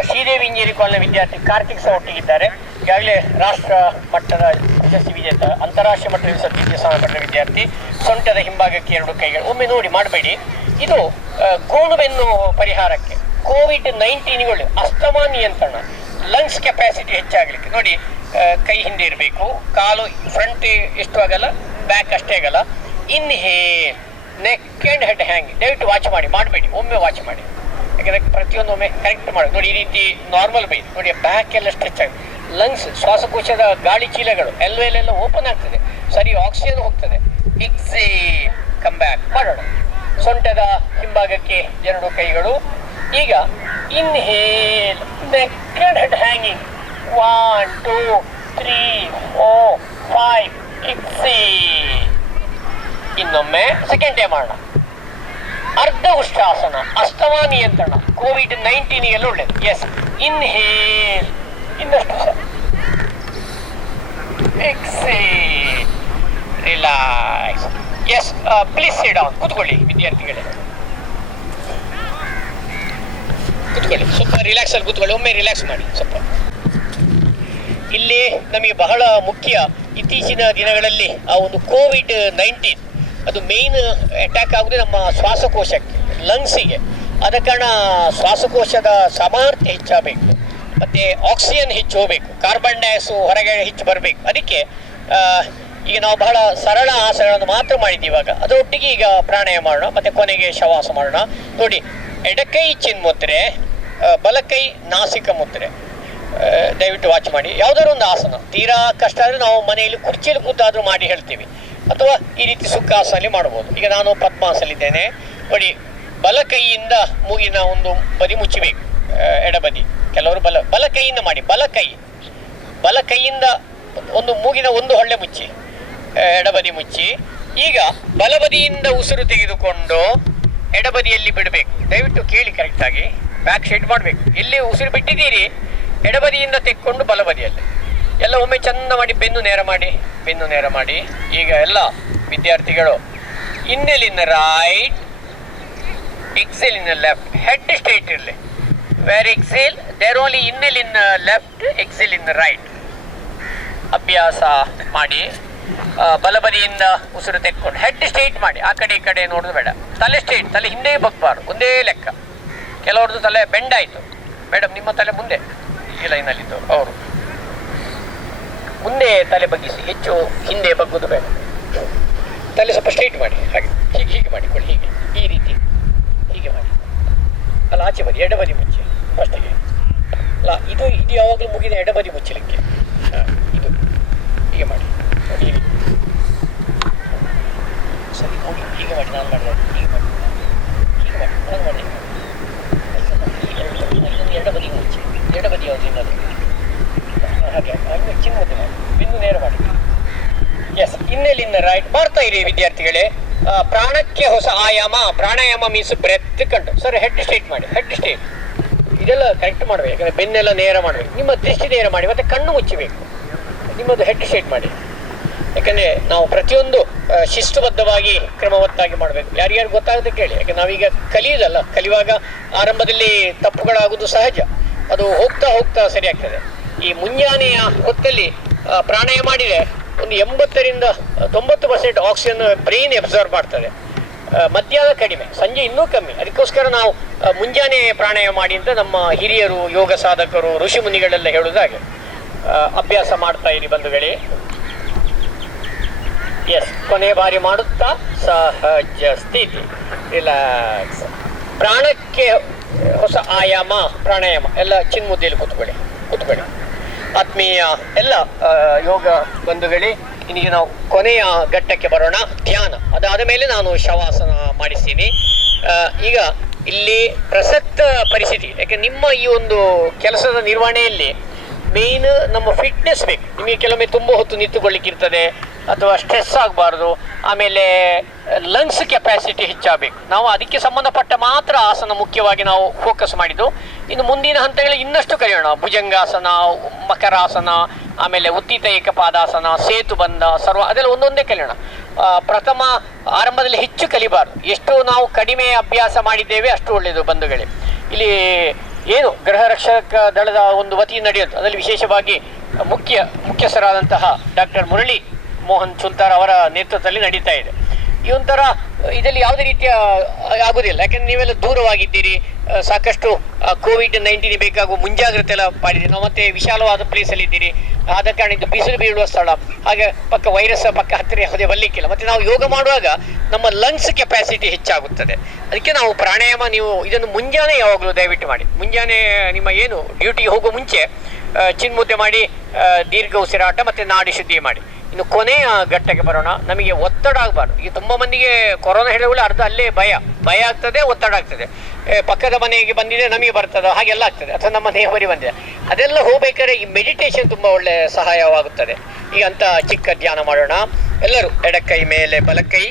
ಶ್ರೀದೇವಿ ಇಂಜಿನಿಯರಿಂಗ್ ಕಾಲೇಜಿನ ವಿದ್ಯಾರ್ಥಿ ಕಾರ್ತಿಕ್ ಸಹ ಒಟ್ಟಿಗಿದ್ದಾರೆ. ಈಗಾಗಲೇ ರಾಷ್ಟ್ರ ಮಟ್ಟದ ಪ್ರಶಸ್ತಿ ವಿಜೇತ, ಅಂತಾರಾಷ್ಟ್ರೀಯ ಮಟ್ಟದ ವಿದ್ಯಾಸಂಸ್ಥೆ ಮಟ್ಟದ ವಿದ್ಯಾರ್ಥಿ. ಸೊಂಟದ ಹಿಂಭಾಗಕ್ಕೆ 2 ಕೈಗಳು. ಒಮ್ಮೆ ನೋಡಿ, ಮಾಡಬೇಡಿ. ಇದು ಗೋಣು ಬೆನ್ನು ಪರಿಹಾರಕ್ಕೆ, COVID-19ಗಳು, ಅಸ್ತಮಾ ನಿಯಂತ್ರಣ, ಲಂಗ್ಸ್ ಕೆಪಾಸಿಟಿ ಹೆಚ್ಚಾಗಲಿಕ್ಕೆ. ನೋಡಿ, ಕೈ ಹಿಂದೆ ಇರಬೇಕು, ಕಾಲು ಫ್ರಂಟ್ ಎಷ್ಟು ಆಗಲ್ಲ, ಬ್ಯಾಕ್ ಅಷ್ಟೇ ಆಗಲ್ಲ. ಇನ್ಹೇಲ್, ನೆಕ್ ಆ್ಯಂಡ್ ಹೆಡ್ ಹ್ಯಾಂಗ್. ದಯವಿಟ್ಟು ವಾಚ್ ಮಾಡಿ, ಮಾಡಬೇಡಿ. ಒಮ್ಮೆ ವಾಚ್ ಮಾಡಿ, ಯಾಕಂದರೆ ಪ್ರತಿಯೊಂದು ಒಮ್ಮೆ ಕರೆಕ್ಟ್ ಮಾಡಿ. ನೋಡಿ, ಈ ರೀತಿ ನಾರ್ಮಲ್ ಬೈ. ನೋಡಿ, ಬ್ಯಾಕ್ ಎಲ್ಲ ಸ್ಟ್ರೆಚ್ ಆಗಿ ಲಂಗ್ಸ್ ಶ್ವಾಸಕೋಶದ ಗಾಳಿ ಚೀಲಗಳು ಎಲ್ಲ ಓಪನ್ ಆಗ್ತದೆ, ಸರಿ ಆಕ್ಸಿಜನ್ ಹೋಗ್ತದೆ. ಎಕ್ಸೇಲ್ ಕಮ್ ಬ್ಯಾಕ್ ಮಾಡೋಣ. ಸೊಂಟದ ಹಿಂಭಾಗಕ್ಕೆ 2 ಕೈಗಳು. ಈಗ inhale, neck and head hanging. 1 2 3 4 5. Exhale. ಇನ್ನೊಮ್ಮೆ ಸೆಕೆಂಡ್ ಟೈಮ್ ಮಾಡೋಣ. ಅರ್ಧ ಉಷ್ಟ್ರಾಸನ, ಅಸ್ತಮ ನಿಯಂತ್ರಣ, COVID-19 ಒಳ್ಳೆಯದು. ಎಸ್, ಇನ್ಹೇಲ್, ಇನ್ನಷ್ಟು sir. Exhale, relax. Yes, please sit down. ಕೂತ್ಕೊಳ್ಳಿ ವಿದ್ಯಾರ್ಥಿಗಳೇ, ಕೂತ್ಕೊಳ್ಳಿ. ಸ್ವಲ್ಪ ರಿಲ್ಯಾಕ್ಸ್ ಅಲ್ಲಿ ಕೂತ್ಕೊಳ್ಳಿ. ಒಮ್ಮೆ ರಿಲ್ಯಾಕ್ಸ್ ಮಾಡಿ ಸ್ವಲ್ಪ. ಇಲ್ಲಿ ನಮಗೆ ಬಹಳ ಮುಖ್ಯ, ಇತ್ತೀಚಿನ ದಿನಗಳಲ್ಲಿ ಆ ಒಂದು COVID-19 ಅದು ಮೇಯ್ನ್ ಅಟ್ಯಾಕ್ ಆಗುವುದು ನಮ್ಮ ಶ್ವಾಸಕೋಶಕ್ಕೆ, ಲಂಗ್ಸಿಗೆ. ಆದ ಕಾರಣ ಶ್ವಾಸಕೋಶದ ಸಾಮರ್ಥ್ಯ ಹೆಚ್ಚಾಗಬೇಕು, ಮತ್ತು ಆಕ್ಸಿಜನ್ ಹೆಚ್ಚು ಹೋಗಬೇಕು, ಕಾರ್ಬನ್ ಡೈಆಕ್ಸೈಡ್ ಹೊರಗೆ ಹೆಚ್ಚು ಬರಬೇಕು. ಅದಕ್ಕೆ ಈಗ ನಾವು ಬಹಳ ಸರಳ ಆಸನಗಳನ್ನು ಮಾತ್ರ ಮಾಡಿದ್ದೀವಿ. ಇವಾಗ ಅದರೊಟ್ಟಿಗೆ ಈಗ ಪ್ರಾಣಾಯಾಮ ಮಾಡೋಣ, ಮತ್ತು ಕೊನೆಗೆ ಶವಾಸ ಮಾಡೋಣ. ನೋಡಿ, ಎಡಕೈ ಚಿನ್ಮುದ್ರೆ, ಬಲಕೈ ನಾಸಿಕ ಮುದ್ರೆ. ದಯವಿಟ್ಟು ವಾಚ್ ಮಾಡಿ. ಯಾವುದಾದ್ರು ಒಂದು ಆಸನ ತೀರಾ ಕಷ್ಟ ಆದರೆ ನಾವು ಮನೆಯಲ್ಲಿ ಕುರ್ಚಿಯಲ್ಲಿ ಕೂತಾದರೂ ಮಾಡಿ ಹೇಳ್ತೀವಿ, ಅಥವಾ ಈ ರೀತಿ ಸುಖಾಸನಲ್ಲಿ ಮಾಡ್ಬೋದು. ಈಗ ನಾನು ಪದ್ಮಾಸನಲ್ಲಿದ್ದೇನೆ. ನೋಡಿ, ಬಲಕೈಯಿಂದ ಮೂಗಿನ ಒಂದು ಬದಿ ಮುಚ್ಚಬೇಕು, ಎಡಬದಿ. ಕೆಲವರು ಬಲಕೈಯಿಂದ ಮಾಡಿ. ಬಲಕೈಯಿಂದ ಒಂದು ಮೂಗಿನ ಒಂದು ಹೊಳ್ಳೆ ಮುಚ್ಚಿ, ಎಡಬದಿ ಮುಚ್ಚಿ. ಈಗ ಬಲಬದಿಯಿಂದ ಉಸಿರು ತೆಗೆದುಕೊಂಡು ಎಡಬದಿಯಲ್ಲಿ ಬಿಡಬೇಕು. ದಯವಿಟ್ಟು ಕೇಳಿ ಕರೆಕ್ಟಾಗಿ. ಬ್ಯಾಕ್ ಶೇಡ್ ಮಾಡಬೇಕು. ಎಲ್ಲಿ ಉಸಿರು ಬಿಟ್ಟಿದ್ದೀರಿ ಎಡಬದಿಯಿಂದ ತೆಕ್ಕೊಂಡು ಬಲಬದಿಯಲ್ಲಿ ಎಲ್ಲ ಒಮ್ಮೆ ಚೆಂದ ಮಾಡಿ. ಬೆನ್ನು ನೇರ ಮಾಡಿ. ಈಗ ಎಲ್ಲ ವಿದ್ಯಾರ್ಥಿಗಳು inhale in right, exhale in left. Head straight ಇರಲಿ. Where exhale there only inhale in left, exhale in right. ಅಭ್ಯಾಸ ಮಾಡಿ. ಬಲಬದಿಯಿಂದ ಉಸಿರು ತೆಕ್ಕೊಂಡು ಹೆಡ್ ಸ್ಟ್ರೈಟ್ ಮಾಡಿ. ಆ ಕಡೆ ಈ ಕಡೆ ನೋಡೋದು ಬೇಡ. ತಲೆ ಸ್ಟ್ರೈಟ್, ತಲೆ ಹಿಂದೆ ಬಗ್ಬಾರ್ದು, ಒಂದೇ ಲೆಕ್ಕ. ಕೆಲವ್ರದ್ದು ತಲೆ ಬೆಂಡಾಯಿತು. ಮೇಡಮ್, ನಿಮ್ಮ ತಲೆ ಮುಂದೆ ಈ ಲೈನಲ್ಲಿದ್ದು, ಅವರು ಮುಂದೆ ತಲೆ ಬಗ್ಗಿಸಿ, ಹೆಚ್ಚು ಹಿಂದೆ ಬಗ್ಗುದು ಬೇಡ. ತಲೆ ಸ್ವಲ್ಪ ಸ್ಟ್ರೈಟ್ ಮಾಡಿ. ಹಾಗೆ ಹೀಗೆ ಮಾಡಿಕೊಳ್ಳಿ. ಹೀಗೆ ಈ ರೀತಿ ಹೀಗೆ ಮಾಡಿ. ಅಲ್ಲ, ಆಚೆ ಬದಿ ಎಡಬದಿ ಮುಚ್ಚಿ ಫಸ್ಟಿಗೆ. ಅಲ್ಲ, ಇದು ಯಾವಾಗಲೂ ಮುಗಿದ ಎಡಬದಿ ಮುಚ್ಚಲಿಕ್ಕೆ. ಇದು ಹೀಗೆ ಮಾಡಿ. ನೋಡಿ, ಈ ರೀತಿ ಸರಿ. ನೋಡಿ, ಹೀಗೆ ಮಾಡಿ. ನಾನು ಮಾಡಿದೆ ಹೀಗೆ ಮಾಡಿ. ನಾನು ಮಾಡಿ. ಎಡಬದಿ ಮುಚ್ಚಿ. ಎಡಬದಿ ಯಾವುದು ಇನ್ನದು ಹಾಗೆ ಚಿನ್ನದು ಮಾಡಿ. ಬಿಂದು ನೇರ ಮಾಡಿ. Yes, inhale in right. ಮಾಡ್ತಾ ಇರಿ ವಿದ್ಯಾರ್ಥಿಗಳೇ. ಪ್ರಾಣಕ್ಕೆ ಹೊಸ ಆಯಾಮ. ಪ್ರಾಣಾಯಾಮ ಮೀನ್ಸ್ ಬ್ರೆತ್ ಕಂಡು. ಸರ್, ಹೆಡ್ ಸ್ಟ್ರೈಟ್ ಮಾಡಿ. ಹೆಡ್ ಸ್ಟ್ರೈಟ್ ಇದೆಲ್ಲ ಕರೆಕ್ಟ್ ಮಾಡಬೇಕು. ಯಾಕಂದರೆ ಬೆನ್ನೆಲ್ಲ ನೇರ ಮಾಡಬೇಕು. ನಿಮ್ಮ ದೃಷ್ಟಿ ನೇರ ಮಾಡಿ, ಮತ್ತು ಕಣ್ಣು ಮುಚ್ಚಬೇಕು. ನಿಮ್ಮದು ಹೆಡ್ ಸ್ಟ್ರೈಟ್ ಮಾಡಿ. ಯಾಕಂದರೆ ನಾವು ಪ್ರತಿಯೊಂದು ಶಿಸ್ತುಬದ್ಧವಾಗಿ ಕ್ರಮವತ್ತಾಗಿ ಮಾಡಬೇಕು. ಯಾರ್ಯಾರು ಗೊತ್ತಾಗುತ್ತೆ ಕೇಳಿ. ಯಾಕೆ ನಾವೀಗ ಕಲಿಯೋದಲ್ಲ. ಕಲಿಯುವಾಗ ಆರಂಭದಲ್ಲಿ ತಪ್ಪುಗಳಾಗೋದು ಸಹಜ. ಅದು ಹೋಗ್ತಾ ಸರಿ ಆಗ್ತದೆ. ಈ ಮುಂಜಾನೆಯ ಹೊತ್ತಲ್ಲಿ ಪ್ರಾಣಾಯಾಮ ಮಾಡಿದರೆ ಒಂದು 80ರಿಂದ 90% ಆಕ್ಸಿಜನ್ ಬ್ರೈನ್ ಅಬ್ಸರ್ವ್ ಮಾಡ್ತದೆ. ಮಧ್ಯಾಹ್ನ ಕಡಿಮೆ, ಸಂಜೆ ಇನ್ನೂ ಕಮ್ಮಿ. ಅದಕ್ಕೋಸ್ಕರ ನಾವು ಮುಂಜಾನೆ ಪ್ರಾಣಾಯಾಮ ಮಾಡಿ ಅಂತ ನಮ್ಮ ಹಿರಿಯರು, ಯೋಗ ಸಾಧಕರು, ಋಷಿ ಮುನಿಗಳೆಲ್ಲ ಹೇಳೋದಾಗೆ. ಅಭ್ಯಾಸ ಮಾಡ್ತಾ ಇರಿ ಬಂಧುಗಳೇ. ಎಸ್, ಕೊನೆ ಬಾರಿ ಮಾಡುತ್ತಾ ಸಹಜ ಸ್ಥಿತಿ, ರಿಲ್ಯಾಕ್ಸ್. ಪ್ರಾಣಕ್ಕೆ ಹೊಸ ಆಯಾಮ, ಪ್ರಾಣಾಯಾಮ ಎಲ್ಲ ಚಿನ್ಮುದ್ದೆಯಲ್ಲಿ ಕೂತ್ಕೊಳ್ಳಿ. ಆತ್ಮೀಯ ಎಲ್ಲ ಯೋಗ ಬಂಧುಗಳೇ, ಇನ್ನೀಗ ನಾವು ಕೊನೆಯ ಘಟ್ಟಕ್ಕೆ ಬರೋಣ, ಧ್ಯಾನ. ಅದಾದ ಮೇಲೆ ನಾನು ಶವಾಸನ ಮಾಡಿಸ್ತೀನಿ. ಈಗ ಇಲ್ಲಿ ಪ್ರಸಕ್ತ ಪರಿಸ್ಥಿತಿ, ಯಾಕೆ ನಿಮ್ಮ ಈ ಒಂದು ಕೆಲಸದ ನಿರ್ವಹಣೆಯಲ್ಲಿ ಮೇಯ್ನ್ ನಮ್ಮ ಫಿಟ್ನೆಸ್ ಬೇಕು. ನಿಮಗೆ ಕೆಲವೊಮ್ಮೆ ತುಂಬ ಹೊತ್ತು ನಿಂತುಕೊಳ್ಳಿಕ್ಕಿರ್ತದೆ, ಅಥವಾ ಸ್ಟ್ರೆಸ್ ಆಗಬಾರ್ದು. ಆಮೇಲೆ ಲಂಗ್ಸ್ ಕೆಪಾಸಿಟಿ ಹೆಚ್ಚಾಗಬೇಕು. ನಾವು ಅದಕ್ಕೆ ಸಂಬಂಧಪಟ್ಟ ಮಾತ್ರ ಆಸನ ಮುಖ್ಯವಾಗಿ ನಾವು ಫೋಕಸ್ ಮಾಡಿದ್ದು. ಇನ್ನು ಮುಂದಿನ ಹಂತಗಳಲ್ಲಿ ಇನ್ನಷ್ಟು ಕಲಿಯೋಣ. ಭುಜಂಗಾಸನ, ಮಕರಾಸನ, ಆಮೇಲೆ ಉತ್ತಿತ ಏಕಪಾದಾಸನ, ಸೇತುಬಂಧ, ಸರ್ವ, ಅದೆಲ್ಲ ಒಂದೊಂದೇ ಕಲಿಯೋಣ. ಪ್ರಥಮ ಆರಂಭದಲ್ಲಿ ಹೆಚ್ಚು ಕಲಿಬಾರ್ದು. ಎಷ್ಟು ನಾವು ಕಡಿಮೆ ಅಭ್ಯಾಸ ಮಾಡಿದ್ದೇವೆ ಅಷ್ಟು ಒಳ್ಳೆಯದು ಬಂಧುಗಳೇ. ಇಲ್ಲಿ ಏನು ಗೃಹ ರಕ್ಷಕ ದಳದ ಒಂದು ವತಿಯಿಂದ ನಡೆಯೋದು, ಅದರಲ್ಲಿ ವಿಶೇಷವಾಗಿ ಮುಖ್ಯಸ್ಥರಾದಂತಹ ಡಾಕ್ಟರ್ ಮುರಳಿ ಮೋಹನ್ ಚುಂತಾರ್ ಅವರ ನೇತೃತ್ವದಲ್ಲಿ ನಡೀತಾ ಇದೆ. ಈ ಒಂಥರ ಇದರಲ್ಲಿ ಯಾವುದೇ ರೀತಿಯ ಆಗುದಿಲ್ಲ. ಯಾಕಂದ್ರೆ ನೀವೆಲ್ಲ ದೂರವಾಗಿದ್ದೀರಿ, ಸಾಕಷ್ಟು COVID-19 ಬೇಕಾಗುವ ಮುಂಜಾಗ್ರತೆ ಎಲ್ಲ ಮಾಡಿದ್ದೀರಿ. ನಾವು ಮತ್ತೆ ವಿಶಾಲವಾದ ಪ್ಲೇಸಲ್ಲಿ ಇದ್ದೀರಿ, ಆದ ಕಾರಣ ಇದು ಬಿಸಿಲು ಬೀಳುವ ಸ್ಥಳ, ಹಾಗೆ ಪಕ್ಕ ವೈರಸ್ ಪಕ್ಕ ಹತ್ತಿರ ಯಾವುದೇ ಬರಲಿಕ್ಕಿಲ್ಲ. ಮತ್ತೆ ನಾವು ಯೋಗ ಮಾಡುವಾಗ ನಮ್ಮ ಲಂಗ್ಸ್ ಕೆಪಾಸಿಟಿ ಹೆಚ್ಚಾಗುತ್ತದೆ. ಅದಕ್ಕೆ ನಾವು ಪ್ರಾಣಾಯಾಮ, ನೀವು ಇದನ್ನು ಮುಂಜಾನೆ ಯಾವಾಗಲೂ ದಯವಿಟ್ಟು ಮಾಡಿ. ಮುಂಜಾನೆ ನಿಮ್ಮ ಏನು ಡ್ಯೂಟಿಗೆ ಹೋಗೋ ಮುಂಚೆ ಚಿನ್ಮುದ್ದೆ ಮಾಡಿ, ದೀರ್ಘ ಉಸಿರಾಟ ಮತ್ತು ನಾಡಿ ಶುದ್ಧಿ ಮಾಡಿ. ಇನ್ನು ಕೊನೆಯ ಘಟ್ಟಕ್ಕೆ ಬರೋಣ. ನಮಗೆ ಒತ್ತಡ ಆಗಬಾರ್ದು. ಈಗ ತುಂಬ ಮಂದಿಗೆ ಕೊರೋನಾ ಹೇಳಿದ್ರೆ ಅರ್ಧ ಅಲ್ಲೇ ಭಯ ಆಗ್ತದೆ, ಒತ್ತಡ ಆಗ್ತದೆ. ಪಕ್ಕದ ಮನೆಗೆ ಬಂದಿದೆ ನಮಗೆ ಬರ್ತದೆ, ಹಾಗೆಲ್ಲ ಆಗ್ತದೆ, ಅಥವಾ ನಮ್ಮ ನೇಬರಿ ಬಂದಿದೆ. ಅದೆಲ್ಲ ಹೋಗ್ಬೇಕಾದ್ರೆ ಈ ಮೆಡಿಟೇಷನ್ ತುಂಬ ಒಳ್ಳೆ ಸಹಾಯವಾಗುತ್ತದೆ. ಈಗ ಅಂತ ಚಿಕ್ಕ ಧ್ಯಾನ ಮಾಡೋಣ. ಎಲ್ಲರೂ ಎಡಕೈ ಮೇಲೆ, ಬಲಕೈ,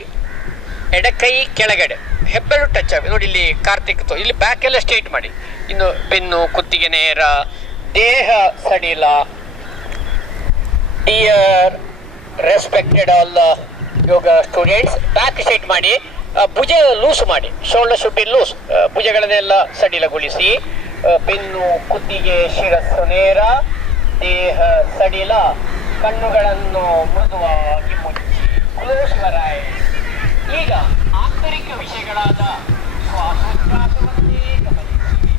ಎಡಕೈ ಕೆಳಗಡೆ, ಹೆಬ್ಬೆರಳು ಟಚ್ ಆಗಿ ನೋಡಿ. ಇಲ್ಲಿ ಕಾರ್ತಿಕ್ ಇಲ್ಲಿ ಬ್ಯಾಕ್ ಎಲ್ಲ ಸ್ಟ್ರೈಟ್ ಮಾಡಿ. ಇನ್ನು ಬೆನ್ನು ಕುತ್ತಿಗೆ ನೇರ, ದೇಹ ಸಡಿಲ. ಡಿಯರ್ ರೆಸ್ಪೆಕ್ಟೆಡ್ ಆಲ್ ಯೋಗ ಸ್ಟೂಡೆಂಟ್ಸ್, ಬ್ಯಾಕ್ ಸ್ಟ್ರೈಟ್ ಮಾಡಿ, ಭುಜ ಲೂಸ್ ಮಾಡಿ, ಶೋಲ್ಡರ್ ಶುಡ್ ಬಿ ಲೂಸ್. ಭುಜಗಳನ್ನೆಲ್ಲ ಸಡಿಲಗೊಳಿಸಿ, ಬೆನ್ನು ಕುತ್ತಿಗೆ ಶಿರಸ್ಸು ನೇರ, ದೇಹ ಸಡಿಲ, ಕಣ್ಣುಗಳನ್ನು ಮೃದುವಾಗಿ ಮುಚ್ಚಿ, ಕ್ಲೋಸ್ ಯುವರ್ ಐಸ್. ಈಗ ಆಂತರಿಕ ವಿಷಯಗಳಾದ ಶ್ವಾಸೋಚ್ಛ್ವಾಸವನ್ನೇ ಗಮನಿಸಿ.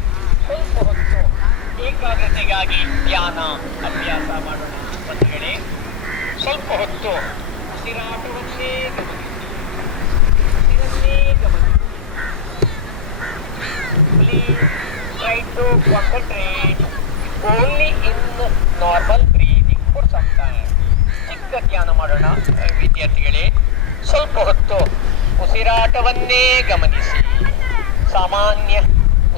ಸ್ವಲ್ಪ ಹೊತ್ತು ಏಕಾಗ್ರತೆಗಾಗಿ ಧ್ಯಾನ ಅಭ್ಯಾಸ ಮಾಡೋಣ ಬಂಧುಗಳೇ. ಸ್ವಲ್ಪ ಹೊತ್ತು ಉಸಿರಾಟವನ್ನೇ ಗಮನಿಸಿ. Please try to concentrate only in normal breathing for some time. ಚಿಕ್ಕ ಧ್ಯಾನ ಮಾಡೋಣ ವಿದ್ಯಾರ್ಥಿಗಳೇ. ಸ್ವಲ್ಪ ಹೊತ್ತು ಉಸಿರಾಟವನ್ನೇ ಗಮನಿಸಿ. ಸಾಮಾನ್ಯ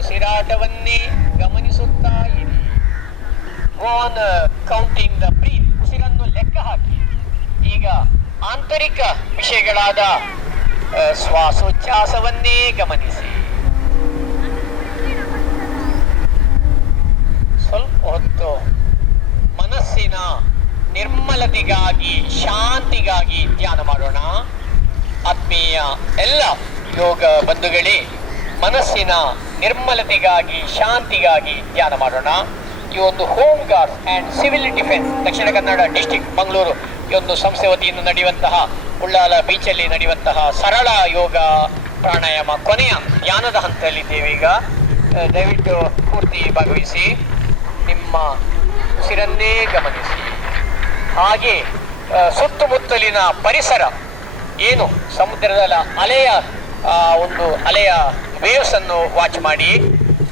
ಉಸಿರಾಟವನ್ನೇ ಗಮನಿಸುತ್ತಾ ಇರಿ. Go on counting the breath. ಉಸಿರನ್ನು ಲೆಕ್ಕ ಹಾಕಿ. ಈಗ ಆಂತರಿಕ ವಿಷಯಗಳಾದ ಶ್ವಾಸೋಚ್ಛ್ವಾಸವನ್ನೇ ಗಮನಿಸಿ. ಸ್ವಲ್ಪ ಹೊತ್ತು ಮನಸ್ಸಿನ ನಿರ್ಮಲತೆಗಾಗಿ, ಶಾಂತಿಗಾಗಿ ಧ್ಯಾನ ಮಾಡೋಣ. ಆತ್ಮೀಯ ಎಲ್ಲ ಯೋಗ ಬಂಧುಗಳೇ, ಮನಸ್ಸಿನ ನಿರ್ಮಲತೆಗಾಗಿ, ಶಾಂತಿಗಾಗಿ ಧ್ಯಾನ ಮಾಡೋಣ. ಈ ಒಂದು home guards and civil defence Dakshina Kannada district Mangaluru ಈ ಒಂದು ಸಂಸ್ಥೆ ವತಿಯಿಂದ ನಡೆಯುವಂತಹ ಉಳ್ಳಾಲ ಬೀಚಲ್ಲಿ ನಡೆಯುವಂತಹ ಸರಳ ಯೋಗ ಪ್ರಾಣಾಯಾಮ ಕೊನೆಯ ಧ್ಯಾನದ ಹಂತದಲ್ಲಿದ್ದೇವೆ. ಈಗ ದಯವಿಟ್ಟು ಪೂರ್ತಿ ಭಾಗವಹಿಸಿ. ನಿಮ್ಮ ಉಸಿರನ್ನೇ ಗಮನಿಸಿ. ಹಾಗೆ ಸುತ್ತಮುತ್ತಲಿನ ಪರಿಸರ ಏನು ಸಮುದ್ರದ ಅಲೆಯ ಒಂದು ಅಲೆಯ ವೇವ್ಸ್ ಅನ್ನು ವಾಚ್ ಮಾಡಿ.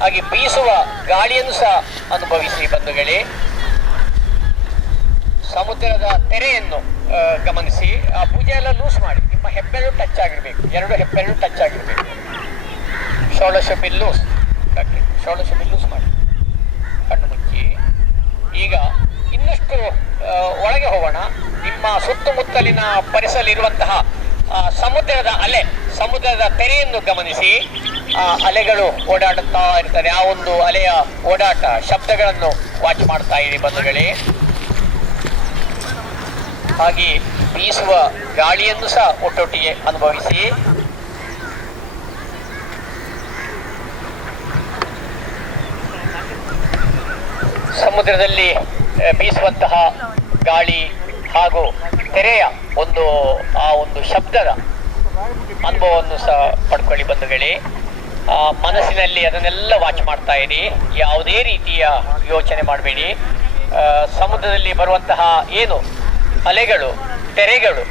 ಹಾಗೆ ಬೀಸುವ ಗಾಳಿಯನ್ನು ಸಹ ಅನುಭವಿಸಿ ಬಂಧುಗಳೇ. ಸಮುದ್ರದ ತೆರೆಯನ್ನು ಗಮನಿಸಿ. ಆ ಭುಜ ಎಲ್ಲ ಲೂಸ್ ಮಾಡಿ. ನಿಮ್ಮ ಹೆಬ್ಬೆರಳು ಟಚ್ ಆಗಿರಬೇಕು, 2 ಹೆಬ್ಬೆರಳು ಟಚ್ ಆಗಿರಬೇಕು. Shoulder should be loose. Shoulder should be loose ಮಾಡಿ. ಕಣ್ಣು ಮುಚ್ಚಿ. ಈಗ ಇನ್ನಷ್ಟು ಒಳಗೆ ಹೋಗೋಣ. ನಿಮ್ಮ ಸುತ್ತಮುತ್ತಲಿನ ಪರಿಸರದಲ್ಲಿರುವಂತಹ ಸಮುದ್ರದ ಅಲೆ, ಸಮುದ್ರದ ತೆರೆಯನ್ನು ಗಮನಿಸಿ. ಆ ಅಲೆಗಳು ಓಡಾಡುತ್ತಾ ಇರ್ತದೆ. ಆ ಒಂದು ಅಲೆಯ ಓಡಾಟ ಶಬ್ದಗಳನ್ನು ವಾಚ್ ಮಾಡ್ತಾ ಇರಿ ಬಂಧುಗಳೇ. ಹಾಗೆ ಬೀಸುವ ಗಾಳಿಯನ್ನು ಸಹ ಒಟ್ಟೊಟ್ಟಿಗೆ ಅನುಭವಿಸಿ. ಸಮುದ್ರದಲ್ಲಿ ಬೀಸುವಂತಹ ಗಾಳಿ ಹಾಗೂ ತೆರೆಯ ಆ ಒಂದು ಶಬ್ದದ ಅನುಭವವನ್ನು ಸಹ ಪಡ್ಕೊಳ್ಳಿ ಬಂಧುಗಳೇ. ಮನಸ್ಸಿನಲ್ಲಿ ಅದನ್ನೆಲ್ಲ ವಾಚ್ ಮಾಡ್ತಾ ಇರಿ. ಯಾವುದೇ ರೀತಿಯ ಯೋಚನೆ ಮಾಡಬೇಡಿ. ಸಮುದ್ರದಲ್ಲಿ ಬರುವಂತಹ ಏನು ಅಲೆಗಳು, ತೆರೆಗಳು,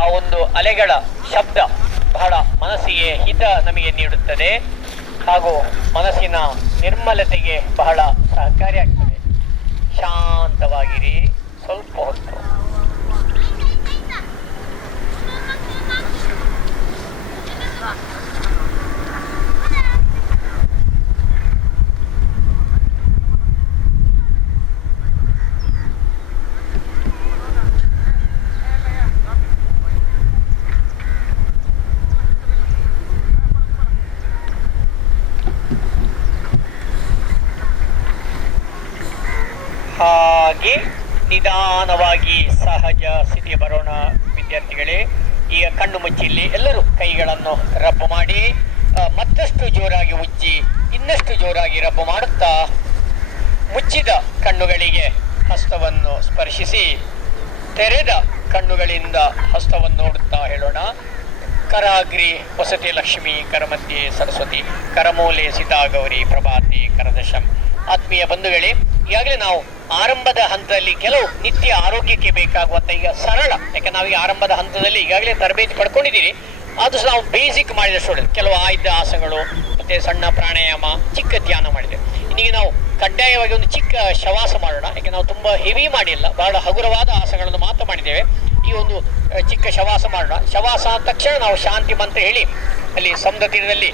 ಆ ಒಂದು ಅಲೆಗಳ ಶಬ್ದ ಬಹಳ ಮನಸ್ಸಿಗೆ ಹಿತ ನಮಗೆ ನೀಡುತ್ತದೆ ಹಾಗೂ ಮನಸ್ಸಿನ ನಿರ್ಮಲತೆಗೆ ಬಹಳ ಸಹಕಾರಿಯಾಗ್ತದೆ. ಶಾಂತವಾಗಿರಿ ಸ್ವಲ್ಪ ಹೊತ್ತು. ಹಾಗೆ ನಿಧಾನವಾಗಿ ಸಹಜ ಸ್ಥಿತಿಗೆ ಬರೋಣ ವಿದ್ಯಾರ್ಥಿಗಳೇ. ಈಗ ಕಣ್ಣು ಮುಚ್ಚಿಲ್ಲಿ ಎಲ್ಲರೂ ಕೈಗಳನ್ನು ರಬ್ಬು ಮಾಡಿ, ಮತ್ತಷ್ಟು ಜೋರಾಗಿ ಉಜ್ಜಿ, ಇನ್ನಷ್ಟು ಜೋರಾಗಿ ರಬ್ಬು ಮಾಡುತ್ತಾ ಮುಚ್ಚಿದ ಕಣ್ಣುಗಳಿಗೆ ಹಸ್ತವನ್ನು ಸ್ಪರ್ಶಿಸಿ, ತೆರೆದ ಕಣ್ಣುಗಳಿಂದ ಹಸ್ತವನ್ನು ನೋಡುತ್ತಾ ಹೇಳೋಣ. ಕರಾಗ್ರಿ ವಸತಿ ಲಕ್ಷ್ಮಿ, ಕರಮಧ್ಯೆ ಸರಸ್ವತಿ, ಕರಮೂಲೆ ಸೀತಾ ಗೌರಿ, ಪ್ರಭಾತಿ ಕರದಶಂ. ಆತ್ಮೀಯ ಬಂಧುಗಳೇ, ಈಗಾಗಲೇ ನಾವು ಆರಂಭದ ಹಂತದಲ್ಲಿ ಕೆಲವು ನಿತ್ಯ ಆರೋಗ್ಯಕ್ಕೆ ಬೇಕಾಗುವಂಥ ಈಗ ಸರಳ, ಯಾಕೆ ನಾವೀಗ ಆರಂಭದ ಹಂತದಲ್ಲಿ ಈಗಾಗಲೇ ತರಬೇತಿ ಪಡ್ಕೊಂಡಿದ್ದೀರಿ, ಅದು ನಾವು ಬೇಸಿಕ್ ಮಾಡಿದಷ್ಟು ಒಳ್ಳೆಯದು. ಕೆಲವು ಆಯ್ದ ಆಸನಗಳು ಮತ್ತು ಸಣ್ಣ ಪ್ರಾಣಾಯಾಮ, ಚಿಕ್ಕ ಧ್ಯಾನ ಮಾಡಿದೆ. ಇನ್ನೀಗ ನಾವು ಕಡ್ಡಾಯವಾಗಿ ಒಂದು ಚಿಕ್ಕ ಶವಾಸ ಮಾಡೋಣ, ಯಾಕೆ ನಾವು ತುಂಬ ಹೆವಿ ಮಾಡಿಲ್ಲ, ಬಹಳ ಹಗುರವಾದ ಆಸನಗಳನ್ನು ಮಾತ್ರ ಮಾಡಿದ್ದೇವೆ. ಈ ಒಂದು ಚಿಕ್ಕ ಶವಾಸ ಮಾಡೋಣ. ಶವಾಸ ಆದ ತಕ್ಷಣ ನಾವು ಶಾಂತಿ ಮಂತ್ರ ಹೇಳಿ ಅಲ್ಲಿ ಸಮುದ್ರ ತೀರದಲ್ಲಿ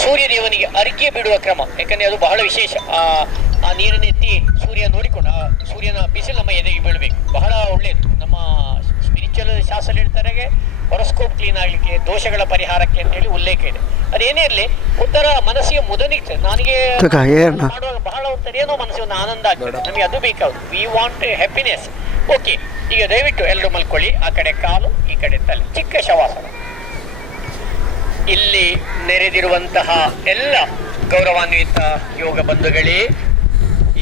ಸೂರ್ಯ ದೇವನಿಗೆ ಅರ್ಘ್ಯ ಬಿಡುವ ಕ್ರಮ, ಯಾಕಂದರೆ ಅದು ಬಹಳ ವಿಶೇಷ. ಆ ನೀರನ್ನೆತ್ತಿ ಸೂರ್ಯ ನೋಡಿಕೊಂಡು ಆ ಸೂರ್ಯನ ಬಿಸಿಲು ನಮ್ಮ ಎದೆಗೆ ಬೀಳಬೇಕು, ಬಹಳ ಒಳ್ಳೆಯದು. ನಮ್ಮ ಸ್ಪಿರಿಚುವಲ್ ಶಾಸ್ತ್ರ ಹೇಳ್ತಾರೆ ಹೊರಸ್ಕೋಪ್ ಕ್ಲೀನ್ ಆಗಲಿಕ್ಕೆ, ದೋಷಗಳ ಪರಿಹಾರಕ್ಕೆ ಅಂತೇಳಿ ಉಲ್ಲೇಖ ಇದೆ. ಅದೇನೇ ಇರಲಿ, ಒಂಥರ ಮನಸ್ಸಿಗೆ ಮುದನಿಗ್ತದೆ. ನನಗೆ ಮಾಡುವಾಗ ಬಹಳ ಒಂಥರ ಏನೋ ಮನಸ್ಸಿಗೆ ಒಂದು ಆನಂದ ಆಗ್ತದೆ, ನಮಗೆ ಅದು ಬೇಕಾದ್ರು. We want happiness. ಓಕೆ, ಈಗ ದಯವಿಟ್ಟು ಎಲ್ಲರೂ ಮಲ್ಕೊಳ್ಳಿ. ಆ ಕಡೆ ಕಾಲು, ಈ ಕಡೆ ತಲೆ, ಚಿಕ್ಕ ಶವಾಸನ. ಇಲ್ಲಿ ನೆರೆದಿರುವಂತಹ ಎಲ್ಲ ಗೌರವಾನ್ವಿತ ಯೋಗ ಬಂಧುಗಳೇ,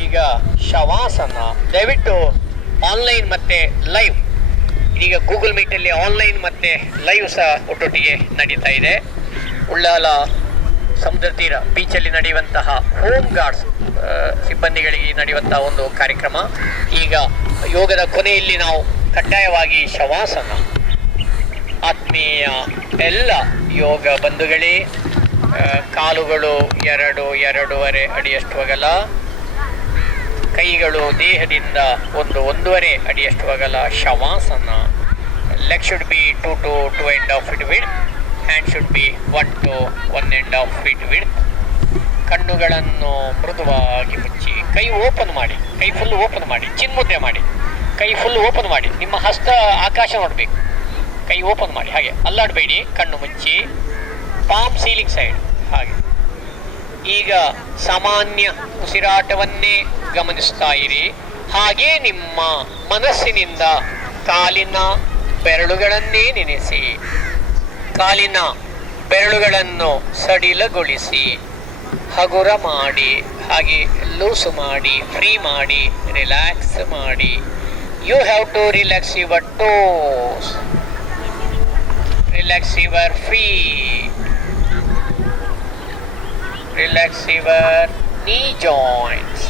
ಈಗ ಶವಾಸನ ದಯವಿಟ್ಟು ಆನ್ಲೈನ್ ಮತ್ತೆ ಲೈವ್, ಈಗ ಗೂಗಲ್ ಮೀಟಲ್ಲಿ ಆನ್ಲೈನ್ ಮತ್ತೆ ಲೈವ್ ಸಹ ಒಟ್ಟೊಟ್ಟಿಗೆ ನಡೀತಾ ಇದೆ. ಉಳ್ಳಾಲ ಸಮುದ್ರ ತೀರ ಬೀಚಲ್ಲಿ ನಡೆಯುವಂತಹ ಹೋಮ್ ಗಾರ್ಡ್ಸ್ ಸಿಬ್ಬಂದಿಗಳಿಗೆ ನಡೆಯುವಂತಹ ಒಂದು ಕಾರ್ಯಕ್ರಮ. ಈಗ ಯೋಗದ ಕೊನೆಯಲ್ಲಿ ನಾವು ಕಡ್ಡಾಯವಾಗಿ ಶವಾಸನ. ಆತ್ಮೀಯ ಎಲ್ಲ ಯೋಗ ಬಂಧುಗಳೇ, ಕಾಲುಗಳು 2-2.5 ಅಡಿಯಷ್ಟು ಅಗಲ, ಕೈಗಳು ದೇಹದಿಂದ 1-1.5 ಅಡಿಯಷ್ಟು ಅಗಲ shavasana. Leg should be 2 to 2.5 feet width, hand should be 1 to 1.5 feet width. ಕಣ್ಣುಗಳನ್ನು ಮೃದುವಾಗಿ ಮುಚ್ಚಿ, ಕೈ ಓಪನ್ ಮಾಡಿ, ಕೈ ಫುಲ್ ಓಪನ್ ಮಾಡಿ, ಚಿನ್ಮುದ್ರೆ ಮಾಡಿ, ಕೈ ಫುಲ್ ಓಪನ್ ಮಾಡಿ. ನಿಮ್ಮ ಹಸ್ತ ಆಕಾಶ ನೋಡಬೇಕು, ಕೈ ಓಪನ್ ಮಾಡಿ, ಹಾಗೆ ಅಲ್ಲಾಡಬೇಡಿ. ಕಣ್ಣು ಮುಚ್ಚಿ, ಪಾಮ್ ಸೀಲಿಂಗ್ ಸೈಡ್ ಹಾಗೆ. ಈಗ ಸಾಮಾನ್ಯ ಉಸಿರಾಟವನ್ನೇ ಗಮನಿಸ್ತಾ ಇರಿ. ಹಾಗೇ ನಿಮ್ಮ ಮನಸ್ಸಿನಿಂದ ಕಾಲಿನ ಬೆರಳುಗಳನ್ನೇ ನೆನೆಸಿ, ಕಾಲಿನ ಬೆರಳುಗಳನ್ನು ಸಡಿಲಗೊಳಿಸಿ, ಹಗುರ ಮಾಡಿ, ಹಾಗೆ ಲೂಸು ಮಾಡಿ, ಫ್ರೀ ಮಾಡಿ, ರಿಲ್ಯಾಕ್ಸ್ ಮಾಡಿ. You have to relax your toes, relax your feet, relax your knee joints.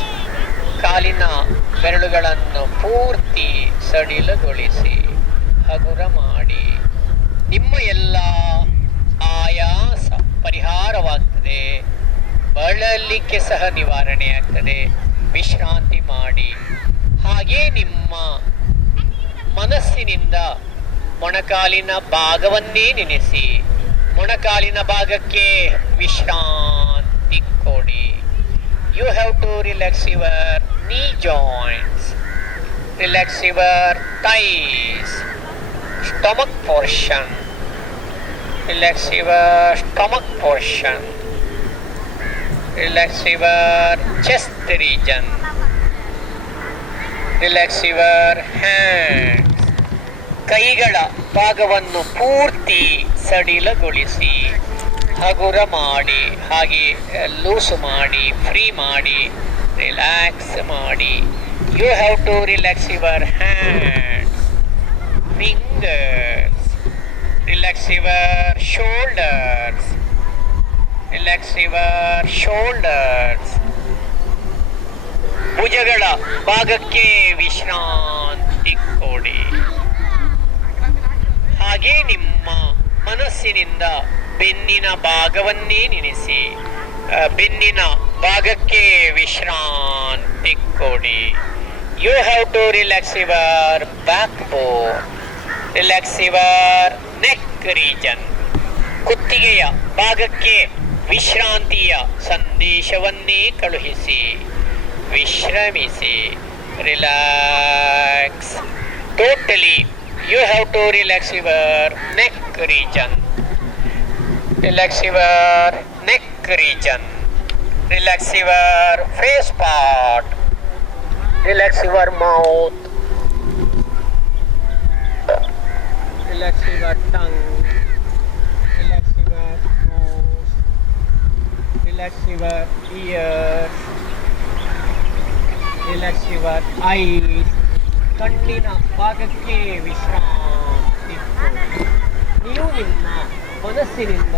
ಕಾಲಿನ ಬೆರಳುಗಳನ್ನು ಪೂರ್ತಿ ಸಡಿಲಗೊಳಿಸಿ, ಹಗುರ ಮಾಡಿ. ನಿಮ್ಮ ಎಲ್ಲ ಆಯಾಸ ಪರಿಹಾರವಾಗ್ತದೆ, ಬಳಲಿಕ್ಕೆ ಸಹ ನಿವಾರಣೆ ಆಗ್ತದೆ. ವಿಶ್ರಾಂತಿ ಮಾಡಿ. ಹಾಗೇ ನಿಮ್ಮ ಮನಸ್ಸಿನಿಂದ ಮೊಣಕಾಲಿನ ಭಾಗವನ್ನೇ ನೆನೆಸಿ, ಮೊಣಕಾಲಿನ ಭಾಗಕ್ಕೆ ವಿಶ್ರಾಂತಿ ಕೊಡಿ. You have to relax your knee joints, relax your thighs, stomach portion, relax your stomach portion, relax your chest region, relax your hands. ಕೈಗಳ ಭಾಗವನ್ನು ಪೂರ್ತಿ ಸಡಿಲಗೊಳಿಸಿ, ಹಗುರ ಮಾಡಿ, ಹಾಗೆ ಲೂಸು ಮಾಡಿ, ಫ್ರೀ ಮಾಡಿ, ರಿಲ್ಯಾಕ್ಸ್ ಮಾಡಿ. You have to relax your hands, fingers, relax your shoulders, relax your shoulders. ಭುಜಗಳ ಭಾಗಕ್ಕೆ ವಿಶ್ರಾಂತಿ ಕೊಡಿ. ಹಾಗೆ ನಿಮ್ಮ ಮನಸ್ಸಿನಿಂದ ಬೆನ್ನಿನ ಭಾಗವನ್ನೇ ನೆನೆಸಿ, ಬೆನ್ನಿನ ಭಾಗಕ್ಕೆ ವಿಶ್ರಾಂತಿ ಕೊಡಿ. You have to relax your backbone, relax your neck region. ಕುತ್ತಿಗೆಯ ಭಾಗಕ್ಕೆ ವಿಶ್ರಾಂತಿಯ ಸಂದೇಶವನ್ನೇ ಕಳುಹಿಸಿ, ವಿಶ್ರಮಿಸಿ, relax totally. You have to relax your neck region, relax your neck region, relax your face part, relax your mouth, relax your tongue, relax your nose, relax your ears, relax your eyes. ಕಣ್ಣಿನ ಭಾಗಕ್ಕೆ ವಿಶ್ರಾಂತಿ ಕೊಡಿ. ನೀವು ನಿಮ್ಮ ಮನಸ್ಸಿನಿಂದ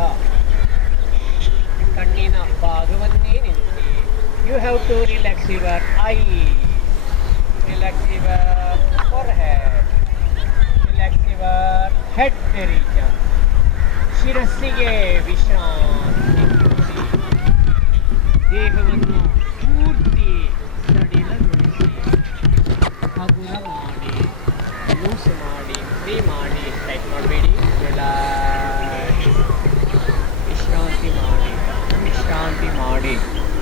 ಕಣ್ಣಿನ ಭಾಗವನ್ನೇ ನಿಲ್ಲಿಸಿ. You have to relax your eye, relax your forehead, relax your head region. ಶಿರಸ್ಸಿಗೆ ವಿಶ್ರಾಂತಿ ಕೊಡಿ. ದೇಹವನ್ನು ಪೂರ್ತಿ ಸಡಿಲಗೊಳಿಸಿ, ಹಗುರ ಮಾಡಿ, ಲೂಸ್ ಮಾಡಿ, ಫ್ರೀ ಮಾಡಿ. ಟೈಪ್ ಮಾಡಬೇಡಿ. ವಿಶ್ರಾಂತಿ ಮಾಡಿ, ವಿಶ್ರಾಂತಿ ಮಾಡಿ,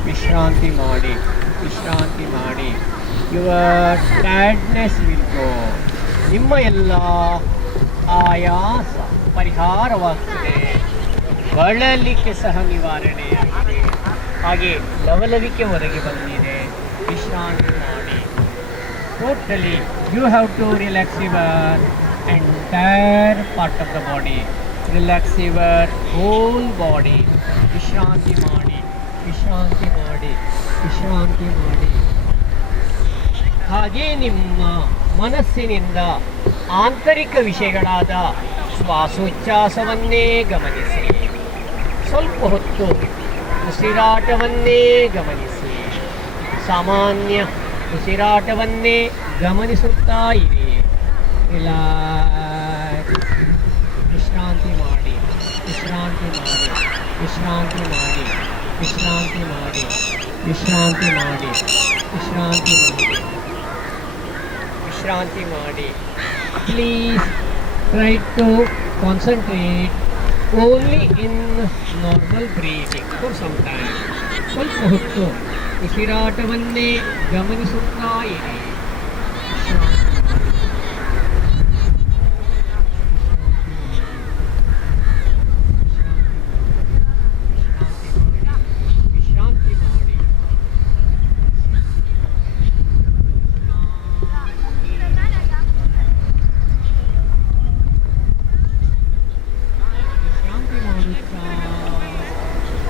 ವಿಶ್ರಾಂತಿ ಮಾಡಿ, ವಿಶ್ರಾಂತಿ ಮಾಡಿ. Your tiredness will go. ನಿಮ್ಮ ಎಲ್ಲ ಆಯಾಸ ಪರಿಹಾರವಾಗ್ತದೆ. ಬಳಲಿಕೆ ಸಹ ನಿವಾರಣೆಯಾಗಿದೆ. ಹಾಗೆ ಲವಲವಿಕೆ ಹೊರಗೆ ಬಂದಿದೆ. ವಿಶ್ರಾಂತಿ ಮಾಡಿ. Totally you have to relax your entire part of the body. Relax your whole body. ವಿಶ್ರಾಂತಿ ಮಾಡಿ, ವಿಶ್ರಾಂತಿ ಮಾಡಿ, ವಿಶ್ರಾಂತಿ ಮಾಡಿ. ಹಾಗೆ ನಿಮ್ಮ ಮನಸ್ಸಿನಿಂದ ಆಂತರಿಕ ವಿಷಯಗಳಾದ ಶ್ವಾಸೋಚ್ಛ್ವಾಸವನ್ನೇ ಗಮನಿಸಿ. ಸ್ವಲ್ಪ ಹೊತ್ತು ಉಸಿರಾಟವನ್ನೇ ಗಮನಿಸಿ. ಸಾಮಾನ್ಯ ಉಸಿರಾಟವನ್ನೇ ಗಮನಿಸುತ್ತಾ ಇರಿ. ರಿಲ್ಯಾಕ್ಸ್. ವಿಶ್ರಾಂತಿ ಮಾಡಿ, ವಿಶ್ರಾಂತಿ ಮಾಡಿ, ವಿಶ್ರಾಂತಿ ಮಾಡಿ, ವಿಶ್ರಾಂತಿ ಮಾಡಿ, ವಿಶ್ರಾಂತಿ ಮಾಡಿ, ವಿಶ್ರಾಂತಿ ಮಾಡಿ, ವಿಶ್ರಾಂತಿ ಮಾಡಿ. Please try to concentrate only in normal breathing for some time. ಸ್ವಲ್ಪ ಹೊತ್ತು ಉಸಿರಾಟವನ್ನೇ ಗಮನಿಸುತ್ತಾ ಇರಿ. ವಿಶ್ರಾಂತಿ ಮಾಡಿ.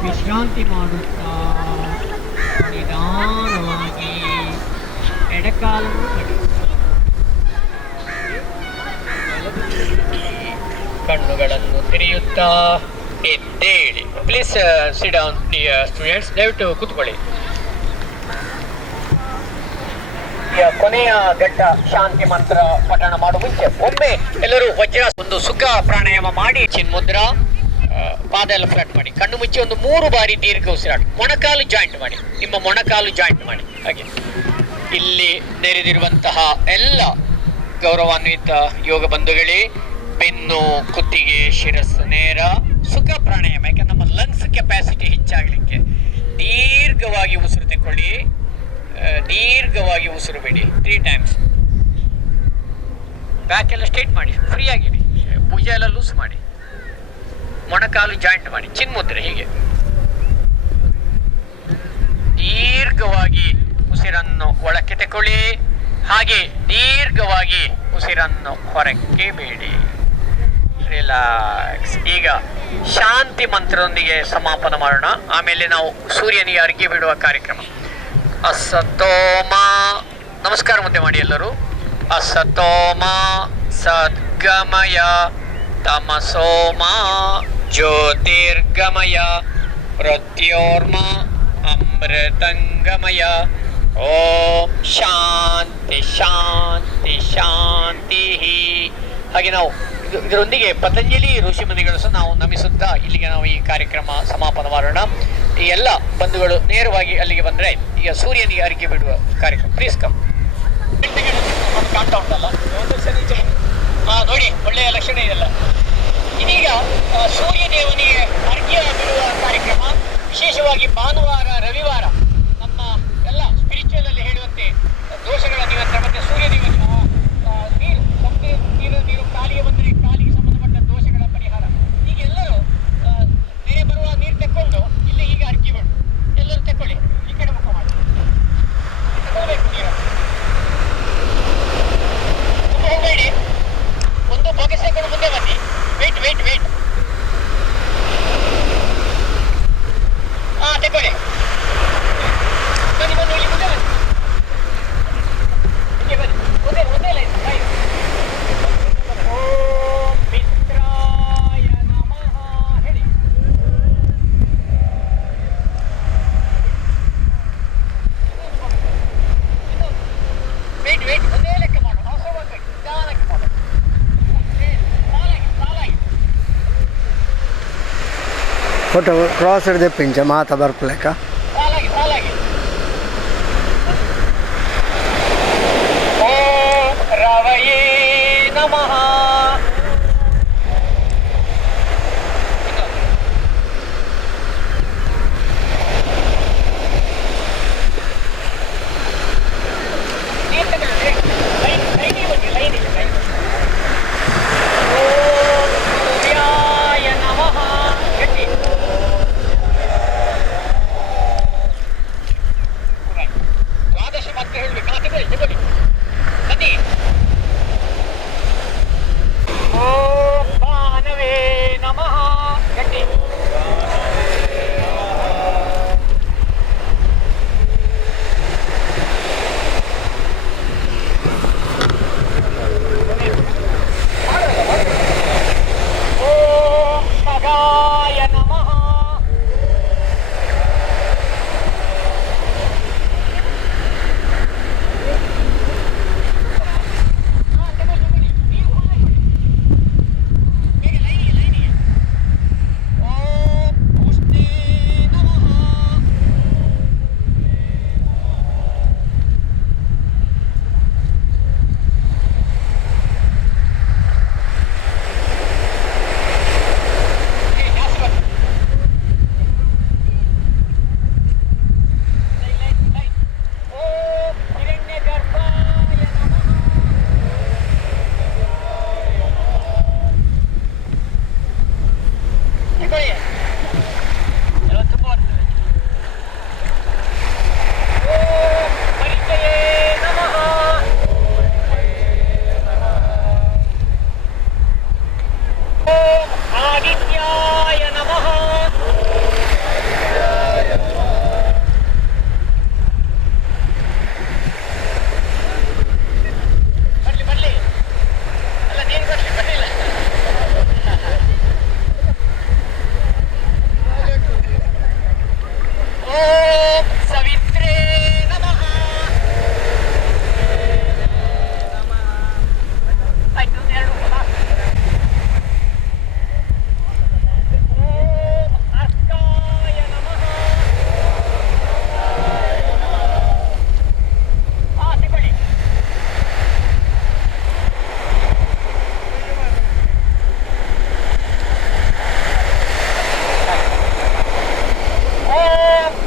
ವಿಶ್ರಾಂತಿ ಮಾಡುತ್ತಾ ನಿಧಾನವಾಗಿ ಎಡಕಾಲನ್ನು ಕಣ್ಣುಗಳನ್ನು ತೆರೆಯುತ್ತಾ ಎದ್ದೇಳಿ. Please sit down dear students. ದಯವಿಟ್ಟು ಕೂತ್ಕೊಳ್ಳಿ. ಕೊನೆಯ ಘಟ್ಟ ಶಾಂತಿ ಮಂತ್ರ ಪಠಣ ಮಾಡುವ ಮುಂಚೆ ಒಮ್ಮೆ ಎಲ್ಲರೂ ವಜ್ರ ಒಂದು ಸುಖ ಪ್ರಾಣಾಯಾಮ ಮಾಡಿ. ಚಿನ್ಮುದ್ರಾ. ಪಾದ ಎಲ್ಲ ಫ್ಲಾಟ್ ಮಾಡಿ. ಕಣ್ಣು ಮುಚ್ಚಿ ಒಂದು 3 ಬಾರಿ ದೀರ್ಘ ಉಸಿರಾಟ. ಮೊಣಕಾಲು ಜಾಯಿಂಟ್ ಮಾಡಿ. ನಿಮ್ಮ ಮೊಣಕಾಲು ಜಾಯಿಂಟ್ ಮಾಡಿ. ಹಾಗೆ ಇಲ್ಲಿ ನೆರೆದಿರುವಂತಹ ಎಲ್ಲ ಗೌರವಾನ್ವಿತ ಯೋಗ ಬಂಧುಗಳೇ, ಬೆನ್ನು, ಕುತ್ತಿಗೆ, ಶಿರಸ್ಸು ನೇರ. ಸುಖ ಪ್ರಾಣಾಯಾಮ. ಯಾಕೆ ನಮ್ಮ ಲಂಗ್ಸ್ ಕೆಪಾಸಿಟಿ ಹೆಚ್ಚಾಗಲಿಕ್ಕೆ ದೀರ್ಘವಾಗಿ ಉಸಿರು ತಗೊಳ್ಳಿ. ದೀರ್ಘವಾಗಿ ಉಸಿರು ಬಿಡಿ 3 ಟೈಮ್ಸ್. ಬ್ಯಾಕ್ ಎಲ್ಲ ಸ್ಟ್ರೇಟ್ ಮಾಡಿ. ಫ್ರೀ ಆಗಿಡಿ. ಭುಜ ಎಲ್ಲ ಲೂಸ್ ಮಾಡಿ. ಮೊಣಕಾಲು ಜಾಯಿಂಟ್ ಮಾಡಿ. ಚಿನ್ಮುದ್ರೆ. ಹೀಗೆ ದೀರ್ಘವಾಗಿ ಉಸಿರನ್ನು ಒಳಕ್ಕೆ ತಗೊಳ್ಳಿ. ಹಾಗೆ ದೀರ್ಘವಾಗಿ ಉಸಿರನ್ನು ಹೊರಕ್ಕೆ ಬೇಡಿ. ರಿಲ್ಯಾಕ್ಸ್. ಈಗ ಶಾಂತಿ ಮಂತ್ರದೊಂದಿಗೆ ಸಮಾಪನ ಮಾಡೋಣ. ಆಮೇಲೆ ನಾವು ಸೂರ್ಯನಿಗೆ ಅರ್ಘ್ಯ ಬಿಡುವ ಕಾರ್ಯಕ್ರಮ. ಅಸತೋಮ. ನಮಸ್ಕಾರ ಮುದ್ದೆ ಮಾಡಿ ಎಲ್ಲರೂ. ಅಸತೋಮ ಸದ್ಗಮಯ ತಮಸೋಮ ಜ್ಯೋತಿರ್ಗಮಯ ಮೃತ್ಯೋರ್ಮ ಅಮೃತಂಗಮಯ. ಓಂ ಶಾಂತಿ ಶಾಂತಿ ಶಾಂತಿ. ಹಾಗೆ ನಾವು ಇದರೊಂದಿಗೆ ಪತಂಜಲಿ ಋಷಿಮುನಿಗಳು ಸಹ ನಾವು ನಮಿಸುತ್ತಾ ಇಲ್ಲಿಗೆ ನಾವು ಈ ಕಾರ್ಯಕ್ರಮ ಸಮಾಪನ ಮಾಡೋಣ. ಈ ಎಲ್ಲ ಬಂಧುಗಳು ನೇರವಾಗಿ ಅಲ್ಲಿಗೆ ಬಂದರೆ ಈಗ ಸೂರ್ಯನಿಗೆ ಅರ್ಘ್ಯ ಬಿಡುವ ಕಾರ್ಯಕ್ರಮ. Please come. ಕಾಣ್ತಾ ಉಂಟಲ್ಲ ನೋಡಿ, ಒಳ್ಳೆಯ ಲಕ್ಷಣ ಇದೆಲ್ಲ. ಇದೀಗ ಸೂರ್ಯದೇವನಿಗೆ ಅರ್ಘ್ಯ ಬಿಡುವ ಕಾರ್ಯಕ್ರಮ. ವಿಶೇಷವಾಗಿ ಭಾನುವಾರ, ರವಿವಾರ ನಮ್ಮ ಎಲ್ಲ ಸ್ಪಿರಿಚುವಲ್ ಅಲ್ಲಿ ಹೇಳುವಂತೆ ದೋಷಗಳ ನಿಯಂತ್ರಣ ಮತ್ತೆ ಸೂರ್ಯದೇವನ ನೀರು, ಸಮುದ್ರ ನೀರು ಕಾಲಿಗೆ ಬಂದರೆ ಕಾಲಿಗೆ ಸಂಬಂಧಪಟ್ಟ ದೋಷಗಳ ಪರಿಹಾರ. ಈಗ ಎಲ್ಲರೂ ನೆರೆ ಬರುವ ನೀರು ತೆಕ್ಕೊಂಡು ಇಲ್ಲಿ ಈಗ ಅರ್ಘ್ಯ ಬಿಡು. ಎಲ್ಲರೂ ತೆಕ್ಕೊಳ್ಳಿ. ಈ ಕಡೆ ಮುಖ ಮಾಡಿ ತಗೊಳ್ಬೇಕು ನೀರು. ಹೋಗಬೇಡಿ. ಒಂದು ಬೊಗೆ ಸೇಕೊಂಡು ಮುಂದೆ ಬನ್ನಿ. Wait wait wait. ತಗೊಳ್ಳಿ. ಬನ್ನಿ ಬನ್ನಿ, ಇಲ್ಲಿ ಮುಂದೆ ಬನ್ನಿ. ಹಿಂಗೆ ಬನ್ನಿ. ಒಂದೇ ಲೈನ್. ಓಂ ಮಿತ್ರಾಯ ನಮಃ. ಫೋಟೋ ಕ್ರಾಸ್ ಹಿಡ್ದೆ ಪಿಂಚ ಮಾತ ಬರ್ಪಲೆಕ್ಕ ಓಂ ರವಯೇ ನಮಃ.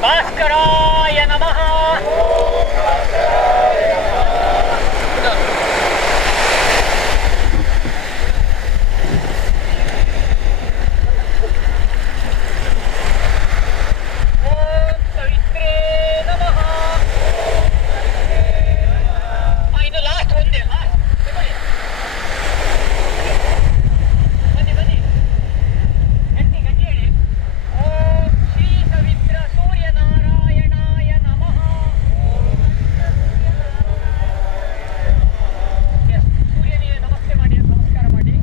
ಭಾಸ್ಕರಾಯ ನಮಃ. ಓಂ ಸವಿತ್ರೇ ನಮಃ. ಇನ್ನು ಲಾಸ್ಟ್ ಒಂದೇ ಲಾಸ್ಟ್ ಬನ್ನಿ ಬನ್ನಿ ಗಟ್ಟಿ ಗಟ್ಟಿ ಹೇಳಿ. ಓಂ ಶ್ರೀ ಸವಿತ್ರ ಸೂರ್ಯನಾರಾಯಣಾಯ ನಮಃ. ಸೂರ್ಯನಿಗೆ ನಮಸ್ತೆ ಮಾಡಿ, ನಮಸ್ಕಾರ ಮಾಡಿ.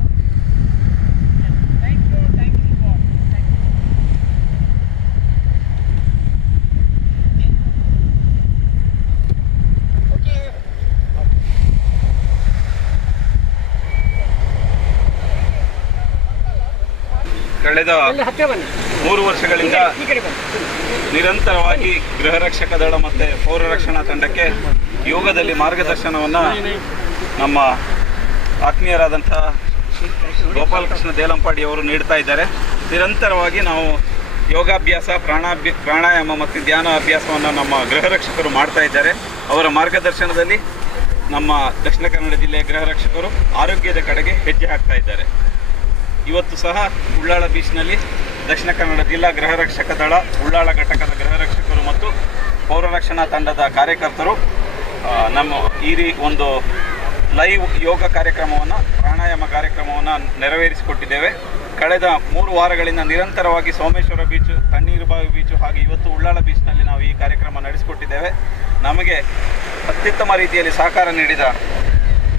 Thank you thank you God. Okay ಕಳೆದ 3 ವರ್ಷಗಳಿಂದ ನಿರಂತರವಾಗಿ ಗೃಹ ರಕ್ಷಕ ದಳ ಮತ್ತು ಪೌರ ರಕ್ಷಣಾ ತಂಡಕ್ಕೆ ಯೋಗದಲ್ಲಿ ಮಾರ್ಗದರ್ಶನವನ್ನು ನಮ್ಮ ಆತ್ಮೀಯರಾದಂಥ ಗೋಪಾಲಕೃಷ್ಣ ದೇಲಂಪಾಡಿ ಅವರು ನೀಡ್ತಾ ಇದ್ದಾರೆ. ನಿರಂತರವಾಗಿ ನಾವು ಯೋಗಾಭ್ಯಾಸ, ಪ್ರಾಣಾಯಾಮ ಮತ್ತು ಧ್ಯಾನ ಅಭ್ಯಾಸವನ್ನು ನಮ್ಮ ಗೃಹ ರಕ್ಷಕರು ಮಾಡ್ತಾ ಇದ್ದಾರೆ. ಅವರ ಮಾರ್ಗದರ್ಶನದಲ್ಲಿ ನಮ್ಮ ದಕ್ಷಿಣ ಕನ್ನಡ ಜಿಲ್ಲೆಯ ಗೃಹ ರಕ್ಷಕರು ಆರೋಗ್ಯದ ಕಡೆಗೆ ಹೆಜ್ಜೆ ಹಾಕ್ತಾ ಇದ್ದಾರೆ. ಇವತ್ತು ಸಹ ಉಳ್ಳಾಳ ಬೀಚ್ನಲ್ಲಿ ದಕ್ಷಿಣ ಕನ್ನಡ ಜಿಲ್ಲಾ ಗೃಹ ರಕ್ಷಕ ದಳ ಉಳ್ಳಾಳ ಘಟಕದ ಗೃಹ ರಕ್ಷಕರು ಮತ್ತು ಪೌರ ರಕ್ಷಣಾ ತಂಡದ ಕಾರ್ಯಕರ್ತರು ನಮ್ಮ ಒಂದು ಲೈವ್ ಯೋಗ ಕಾರ್ಯಕ್ರಮವನ್ನು, ಪ್ರಾಣಾಯಾಮ ಕಾರ್ಯಕ್ರಮವನ್ನು ನೆರವೇರಿಸಿಕೊಟ್ಟಿದ್ದೇವೆ. ಕಳೆದ 3 ವಾರಗಳಿಂದ ನಿರಂತರವಾಗಿ ಸೋಮೇಶ್ವರ ಬೀಚು, ತಣ್ಣೀರುಬಾವಿ ಬೀಚು ಹಾಗೆ ಇವತ್ತು ಉಳ್ಳಾಳ ಬೀಚ್ನಲ್ಲಿ ನಾವು ಈ ಕಾರ್ಯಕ್ರಮ ನಡೆಸಿಕೊಟ್ಟಿದ್ದೇವೆ. ನಮಗೆ ಅತ್ಯುತ್ತಮ ರೀತಿಯಲ್ಲಿ ಸಹಕಾರ ನೀಡಿದ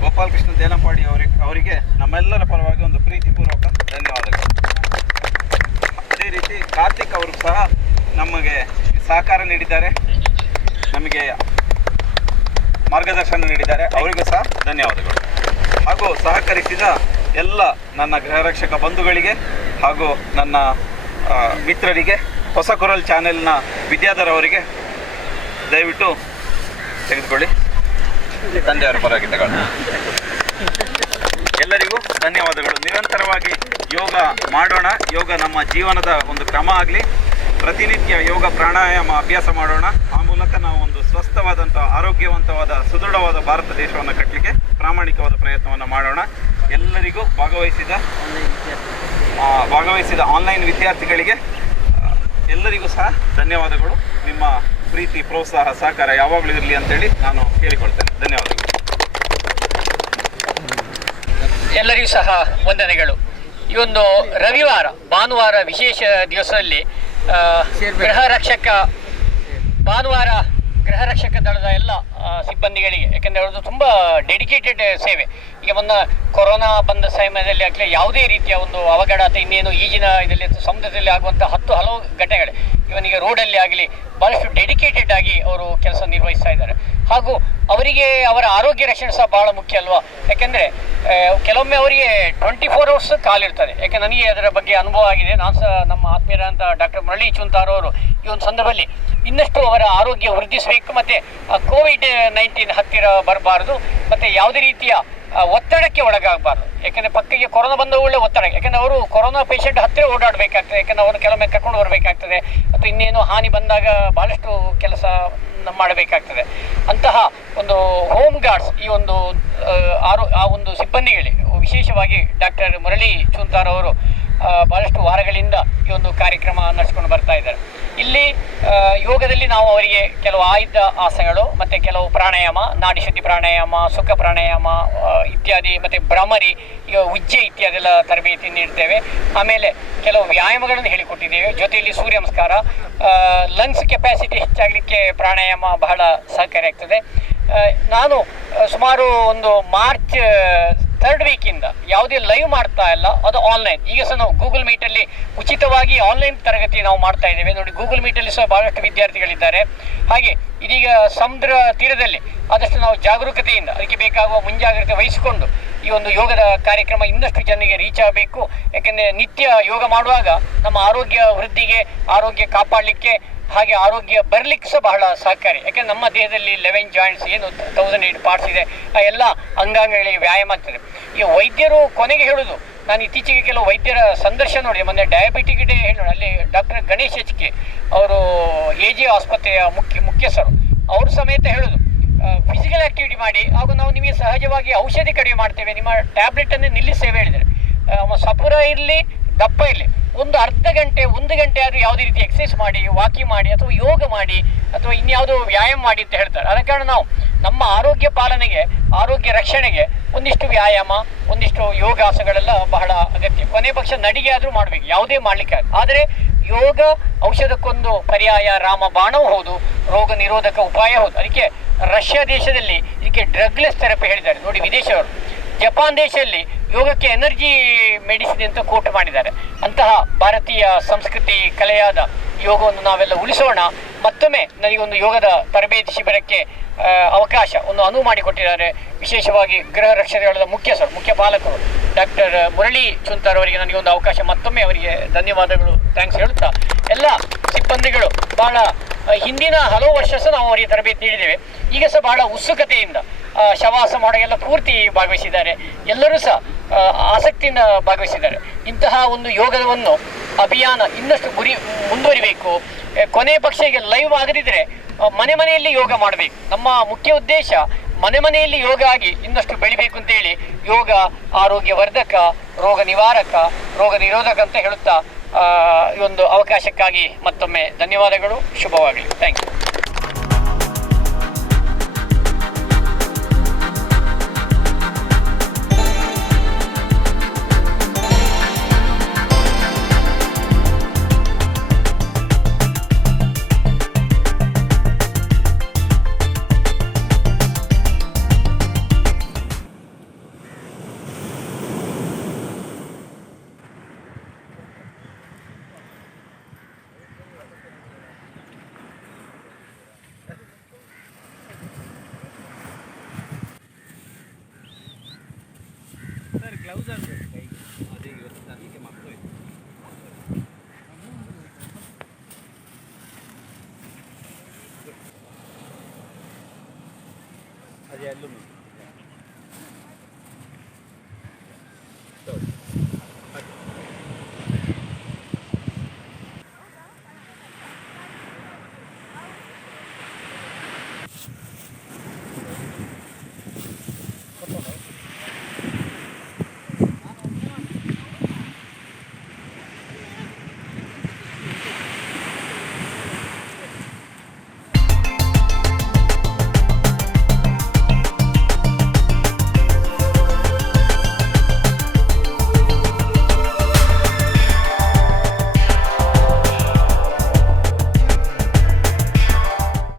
ಗೋಪಾಲಕೃಷ್ಣ ದೇಲಂಪಾಡಿ ಅವರಿಗೆ ನಮ್ಮೆಲ್ಲರ ಪರವಾಗಿ ಒಂದು ಪ್ರೀತಿಪೂರ್ವಕ ಧನ್ಯವಾದಗಳು. ಅದೇ ರೀತಿ ಕಾರ್ತಿಕ್ ಅವರು ಸಹ ನಮಗೆ ಸಹಕಾರ ನೀಡಿದ್ದಾರೆ, ನಮಗೆ ಮಾರ್ಗದರ್ಶನ ನೀಡಿದ್ದಾರೆ. ಅವರಿಗೂ ಸಹ ಧನ್ಯವಾದಗಳು. ಹಾಗೂ ಸಹಕರಿಸಿದ ಎಲ್ಲ ನನ್ನ ಗೃಹ ರಕ್ಷಕ ಬಂಧುಗಳಿಗೆ ಹಾಗೂ ನನ್ನ ಮಿತ್ರರಿಗೆ, ಹೊಸ ಕುರಲ್ ಚಾನೆಲ್ನ ವಿದ್ಯಾಧರ್ ಅವರಿಗೆ ದಯವಿಟ್ಟು ತೆಗೆದುಕೊಳ್ಳಿ. ತಂದೆಯವರ ಪರವಾಗಿ ತಗೊಳ್ಳಿ. ಎಲ್ಲರಿಗೂ ಧನ್ಯವಾದಗಳು. ನಿರಂತರವಾಗಿ ಯೋಗ ಮಾಡೋಣ. ಯೋಗ ನಮ್ಮ ಜೀವನದ ಒಂದು ಕ್ರಮ ಆಗಲಿ. ಪ್ರತಿನಿತ್ಯ ಯೋಗ ಪ್ರಾಣಾಯಾಮ ಅಭ್ಯಾಸ ಮಾಡೋಣ. ಆ ಮೂಲಕ ನಾವು ಒಂದು ಸ್ವಸ್ಥವಾದಂಥ, ಆರೋಗ್ಯವಂತವಾದ, ಸುದೃಢವಾದ ಭಾರತ ದೇಶವನ್ನು ಕಟ್ಟಲಿಕ್ಕೆ ಪ್ರಾಮಾಣಿಕವಾದ ಪ್ರಯತ್ನವನ್ನು ಮಾಡೋಣ. ಎಲ್ಲರಿಗೂ ಭಾಗವಹಿಸಿದ ಆನ್ಲೈನ್ ವಿದ್ಯಾರ್ಥಿಗಳಿಗೆ ಎಲ್ಲರಿಗೂ ಸಹ ಧನ್ಯವಾದಗಳು. ನಿಮ್ಮ ಪ್ರೀತಿ, ಪ್ರೋತ್ಸಾಹ, ಸಹಕಾರ ಯಾವಾಗಲೂ ಇರಲಿ ಅಂತೇಳಿ ನಾನು ಹೇಳಿಕೊಳ್ತೇನೆ. ಧನ್ಯವಾದಗಳು. ಎಲ್ಲರಿಗೂ ಸಹ ವಂದನೆಗಳು. ಈ ಒಂದು ರವಿವಾರ, ಭಾನುವಾರ ವಿಶೇಷ ದಿವಸದಲ್ಲಿ ಗೃಹ ರಕ್ಷಕ ದಳದ ಎಲ್ಲ ಸಿಬ್ಬಂದಿಗಳಿಗೆ, ಯಾಕೆಂದರೆ ಅವ್ರದ್ದು ತುಂಬ ಡೆಡಿಕೇಟೆಡ್ ಸೇವೆ. ಈಗ ಮೊನ್ನೆ ಕೊರೋನಾ ಬಂದ ಸಮಯದಲ್ಲಿ ಆಗಲಿ ಯಾವುದೇ ರೀತಿಯ ಒಂದು ಅವಘಡ ಅಥವಾ ಇನ್ನೇನು ಈಜಿನ ಇದರಲ್ಲಿ ಸಮುದ್ರದಲ್ಲಿ ಆಗುವಂಥ ಹಲವು ಘಟನೆಗಳು, ಇವನಿಗೆ ರೋಡಲ್ಲಿ ಆಗಲಿ ಭಾಳಷ್ಟು ಡೆಡಿಕೇಟೆಡ್ ಆಗಿ ಅವರು ಕೆಲಸ ನಿರ್ವಹಿಸ್ತಾ ಇದ್ದಾರೆ. ಹಾಗೂ ಅವರಿಗೆ ಅವರ ಆರೋಗ್ಯ ರಕ್ಷಣೆ ಸಹ ಭಾಳ ಮುಖ್ಯ ಅಲ್ವಾ. ಯಾಕೆಂದರೆ ಕೆಲವೊಮ್ಮೆ ಅವರಿಗೆ 24 hours ಕಾಲಿರ್ತದೆ. ಯಾಕೆ ನನಗೆ ಅದರ ಬಗ್ಗೆ ಅನುಭವ ಆಗಿದೆ. ನಾನು ಸಹ ನಮ್ಮ ಆತ್ಮೀಯರಾದಂಥ ಡಾಕ್ಟರ್ ಮುರಳಿ ಚೂಂತಾರ್ ಅವರು ಈ ಒಂದು ಸಂದರ್ಭದಲ್ಲಿ ಇನ್ನಷ್ಟು ಅವರ ಆರೋಗ್ಯ ವೃದ್ಧಿಸಬೇಕು, ಮತ್ತು COVID-19 ಹತ್ತಿರ ಬರಬಾರ್ದು, ಮತ್ತು ಯಾವುದೇ ರೀತಿಯ ಒತ್ತಡಕ್ಕೆ ಒಳಗಾಗಬಾರ್ದು. ಯಾಕೆಂದರೆ ಪಕ್ಕಕ್ಕೆ ಕೊರೋನಾ ಬಂದ ಒಳ್ಳೆ ಒತ್ತಡ, ಯಾಕೆಂದರೆ ಅವರು ಕೊರೋನಾ ಪೇಷಂಟ್ ಹತ್ತಿರ ಓಡಾಡಬೇಕಾಗ್ತದೆ. ಯಾಕೆಂದರೆ ಅವರು ಕೆಲವೊಮ್ಮೆ ಕರ್ಕೊಂಡು ಬರಬೇಕಾಗ್ತದೆ, ಅಥವಾ ಇನ್ನೇನು ಹಾನಿ ಬಂದಾಗ ಭಾಳಷ್ಟು ಕೆಲಸ ಮಾಡಬೇಕಾಗ್ತದೆ. ಅಂತಹ ಒಂದು ಹೋಮ್ ಗಾರ್ಡ್ಸ್, ಈ ಒಂದು ಆ ಒಂದು ಸಿಬ್ಬಂದಿಗಳಿಗೆ ವಿಶೇಷವಾಗಿ ಡಾಕ್ಟರ್ ಮುರಳಿ ಚೂಂತಾರ್ ಅವರು ಭಾಳಷ್ಟು ವಾರಗಳಿಂದ ಈ ಒಂದು ಕಾರ್ಯಕ್ರಮ ನಡೆಸ್ಕೊಂಡು ಬರ್ತಾ ಇದ್ದಾರೆ. ಇಲ್ಲಿ ಯೋಗದಲ್ಲಿ ನಾವು ಅವರಿಗೆ ಕೆಲವು ಆಯ್ದ ಆಸನಗಳು ಮತ್ತು ಕೆಲವು ಪ್ರಾಣಾಯಾಮ, ನಾಡಿ ಶುದ್ಧಿ ಪ್ರಾಣಾಯಾಮ, ಸುಖ ಪ್ರಾಣಾಯಾಮ ಇತ್ಯಾದಿ, ಮತ್ತು ಭ್ರಮರಿ, ಉಜ್ಜೆ ಇತ್ಯಾದಿ ಎಲ್ಲ ತರಬೇತಿ ನೀಡ್ತೇವೆ. ಆಮೇಲೆ ಕೆಲವು ವ್ಯಾಯಾಮಗಳನ್ನು ಹೇಳಿಕೊಟ್ಟಿದ್ದೇವೆ. ಜೊತೆಯಲ್ಲಿ ಸೂರ್ಯ ನಮಸ್ಕಾರ, ಲಂಗ್ಸ್ ಕೆಪಾಸಿಟಿ ಹೆಚ್ಚಾಗಲಿಕ್ಕೆ ಪ್ರಾಣಾಯಾಮ ಬಹಳ ಸಹಕಾರಿಯಾಗ್ತದೆ. ನಾನು ಸುಮಾರು ಒಂದು ಮಾರ್ಚ್ 3rd ವೀಕಿಂದ ಯಾವುದೇ ಲೈವ್ ಮಾಡ್ತಾ ಇಲ್ಲ, ಅದು ಆನ್ಲೈನ್. ಈಗ ಸಹ ನಾವು ಗೂಗಲ್ ಮೀಟಲ್ಲಿ ಉಚಿತವಾಗಿ ಆನ್ಲೈನ್ ತರಗತಿ ನಾವು ಮಾಡ್ತಾ ಇದ್ದೇವೆ. ನೋಡಿ, ಗೂಗಲ್ ಮೀಟಲ್ಲಿ ಸಹ ಭಾಳಷ್ಟು ವಿದ್ಯಾರ್ಥಿಗಳಿದ್ದಾರೆ. ಹಾಗೆ ಇದೀಗ ಸಮುದ್ರ ತೀರದಲ್ಲಿ ಆದಷ್ಟು ನಾವು ಜಾಗರೂಕತೆಯಿಂದ ಅದಕ್ಕೆ ಬೇಕಾಗುವ ಮುಂಜಾಗ್ರತೆ ವಹಿಸಿಕೊಂಡು ಈ ಒಂದು ಯೋಗದ ಕಾರ್ಯಕ್ರಮ ಇನ್ನಷ್ಟು ಜನರಿಗೆ ರೀಚ್ ಆಗಬೇಕು. ಯಾಕೆಂದರೆ ನಿತ್ಯ ಯೋಗ ಮಾಡುವಾಗ ನಮ್ಮ ಆರೋಗ್ಯ ವೃದ್ಧಿಗೆ, ಆರೋಗ್ಯ ಕಾಪಾಡಲಿಕ್ಕೆ, ಹಾಗೆ ಆರೋಗ್ಯ ಬರಲಿಕ್ಕೆ ಸಹ ಬಹಳ ಸಹಕಾರಿ. ಯಾಕೆಂದರೆ ನಮ್ಮ ದೇಹದಲ್ಲಿ 11 ಜಾಯಿಂಟ್ಸ್, ಏನು 1008 ಪಾರ್ಟ್ಸ್ ಇದೆ, ಆ ಎಲ್ಲ ಅಂಗಾಂಗಗಳಿಗೆ ವ್ಯಾಯಾಮ ಆಗ್ತದೆ. ಈ ವೈದ್ಯರು ಕೊನೆಗೆ ಹೇಳೋದು, ನಾನು ಇತ್ತೀಚೆಗೆ ಕೆಲವು ವೈದ್ಯರ ಸಂದರ್ಶನ ನೋಡಿ, ಮೊನ್ನೆ ಡಯಾಬಿಟಿಕ್ ಡೇ ಹೇಳೋಣ, ಅಲ್ಲಿ ಡಾಕ್ಟರ್ ಗಣೇಶ್ HK ಅವರು AJ ಆಸ್ಪತ್ರೆಯ ಮುಖ್ಯಸ್ಥರು, ಅವರು ಸಮೇತ ಹೇಳೋದು, ಫಿಸಿಕಲ್ ಆ್ಯಕ್ಟಿವಿಟಿ ಮಾಡಿ, ಹಾಗೂ ನಾವು ನಿಮಗೆ ಸಹಜವಾಗಿ ಔಷಧಿ ಕಡಿಮೆ ಮಾಡ್ತೇವೆ, ನಿಮ್ಮ ಟ್ಯಾಬ್ಲೆಟನ್ನು ನಿಲ್ಲಿಸ್ತೇವೆ ಹೇಳಿದರೆ, ಸಪುರ ಇರಲಿ ದಪ್ಪ ಇರಲಿ, ಒಂದು ಅರ್ಧ ಗಂಟೆ 1 ಗಂಟೆ ಆದರೂ ಯಾವುದೇ ರೀತಿ ಎಕ್ಸಸೈಸ್ ಮಾಡಿ, ವಾಕಿಂಗ್ ಮಾಡಿ, ಅಥವಾ ಯೋಗ ಮಾಡಿ, ಅಥವಾ ಇನ್ಯಾವುದೋ ವ್ಯಾಯಾಮ ಮಾಡಿ ಅಂತ ಹೇಳ್ತಾರೆ. ಆದ ಕಾರಣ ನಾವು ನಮ್ಮ ಆರೋಗ್ಯ ಪಾಲನೆಗೆ, ಆರೋಗ್ಯ ರಕ್ಷಣೆಗೆ ಒಂದಿಷ್ಟು ವ್ಯಾಯಾಮ, ಒಂದಿಷ್ಟು ಯೋಗಾಸಗಳೆಲ್ಲ ಬಹಳ ಅಗತ್ಯ. ಕೊನೆ ಪಕ್ಷ ನಡಿಗೆ ಆದರೂ ಮಾಡಬೇಕು, ಯಾವುದೇ ಮಾಡಲಿಕ್ಕೆ. ಆದರೆ ಯೋಗ ಔಷಧಕ್ಕೊಂದು ಪರ್ಯಾಯ ರಾಮಬಾಣವೂ ಹೌದು, ರೋಗ ನಿರೋಧಕ ಉಪಾಯ ಹೌದು. ಅದಕ್ಕೆ ರಷ್ಯಾ ದೇಶದಲ್ಲಿ ಇದಕ್ಕೆ ಡ್ರಗ್ಲೆಸ್ ಥೆರಪಿ ಹೇಳಿದ್ದಾರೆ. ನೋಡಿ, ವಿದೇಶವರು ಜಪಾನ್ ದೇಶದಲ್ಲಿ ಯೋಗಕ್ಕೆ ಎನರ್ಜಿ ಮೆಡಿಸಿನ್ ಅಂತ ಕೋಟ್ ಮಾಡಿದ್ದಾರೆ. ಅಂತಹ ಭಾರತೀಯ ಸಂಸ್ಕೃತಿ ಕಲೆಯಾದ ಯೋಗವನ್ನು ನಾವೆಲ್ಲ ಉಳಿಸೋಣ. ಮತ್ತೊಮ್ಮೆ ನನಗೊಂದು ಯೋಗದ ತರಬೇತಿ ಶಿಬಿರಕ್ಕೆ ಅವಕಾಶ, ಒಂದು ಅನುವು ಮಾಡಿಕೊಟ್ಟಿದ್ದಾರೆ. ವಿಶೇಷವಾಗಿ ಗೃಹ ರಕ್ಷಕಗಳ ಮುಖ್ಯ ಪಾಲಕರು ಡಾಕ್ಟರ್ ಮುರಳಿ ಚೂಂತಾರ್ ಅವರಿಗೆ ನನಗೆ ಒಂದು ಅವಕಾಶ, ಮತ್ತೊಮ್ಮೆ ಅವರಿಗೆ ಧನ್ಯವಾದಗಳು, ಥ್ಯಾಂಕ್ಸ್ ಹೇಳುತ್ತಾ, ಎಲ್ಲ ಸಿಬ್ಬಂದಿಗಳು ಬಹಳ ಹಿಂದಿನ ಹಲವು ವರ್ಷ ಸಹ ನಾವು ಅವರಿಗೆ ತರಬೇತಿ ನೀಡಿದ್ದೇವೆ. ಈಗ ಸಹ ಬಹಳ ಉತ್ಸುಕತೆಯಿಂದ ಶವಾಸ ಮಾಡೋಗೆಲ್ಲ ಪೂರ್ತಿ ಭಾಗವಹಿಸಿದ್ದಾರೆ. ಎಲ್ಲರೂ ಸಹ ಆಸಕ್ತಿಯಿಂದ ಭಾಗವಹಿಸಿದ್ದಾರೆ. ಇಂತಹ ಒಂದು ಯೋಗವನ್ನು ಅಭಿಯಾನ ಇನ್ನಷ್ಟು ಮುಂದುವರಿಬೇಕು. ಕೊನೆಯ ಪಕ್ಷ ಈಗ ಲೈವ್ ಆಗದಿದ್ದರೆ ಮನೆಯಲ್ಲಿ ಯೋಗ ಮಾಡಬೇಕು. ನಮ್ಮ ಮುಖ್ಯ ಉದ್ದೇಶ ಮನೆಯಲ್ಲಿ ಯೋಗ ಆಗಿ ಇನ್ನಷ್ಟು ಬೆಳಿಬೇಕು ಅಂತೇಳಿ, ಯೋಗ ಆರೋಗ್ಯವರ್ಧಕ, ರೋಗ ನಿವಾರಕ, ರೋಗ ನಿರೋಧಕ ಅಂತ ಹೇಳುತ್ತಾ ಈ ಒಂದು ಅವಕಾಶಕ್ಕಾಗಿ ಮತ್ತೊಮ್ಮೆ ಧನ್ಯವಾದಗಳು. ಶುಭವಾಗಲಿ. Thank you. ಗ್ಲೌಸ್ ಆಗಬೇಕು ಕೈಗೆ, ಅದೇ ಇವತ್ತು ತರಲಿಕ್ಕೆ ಮಕ್ಕಳು Dia alumni.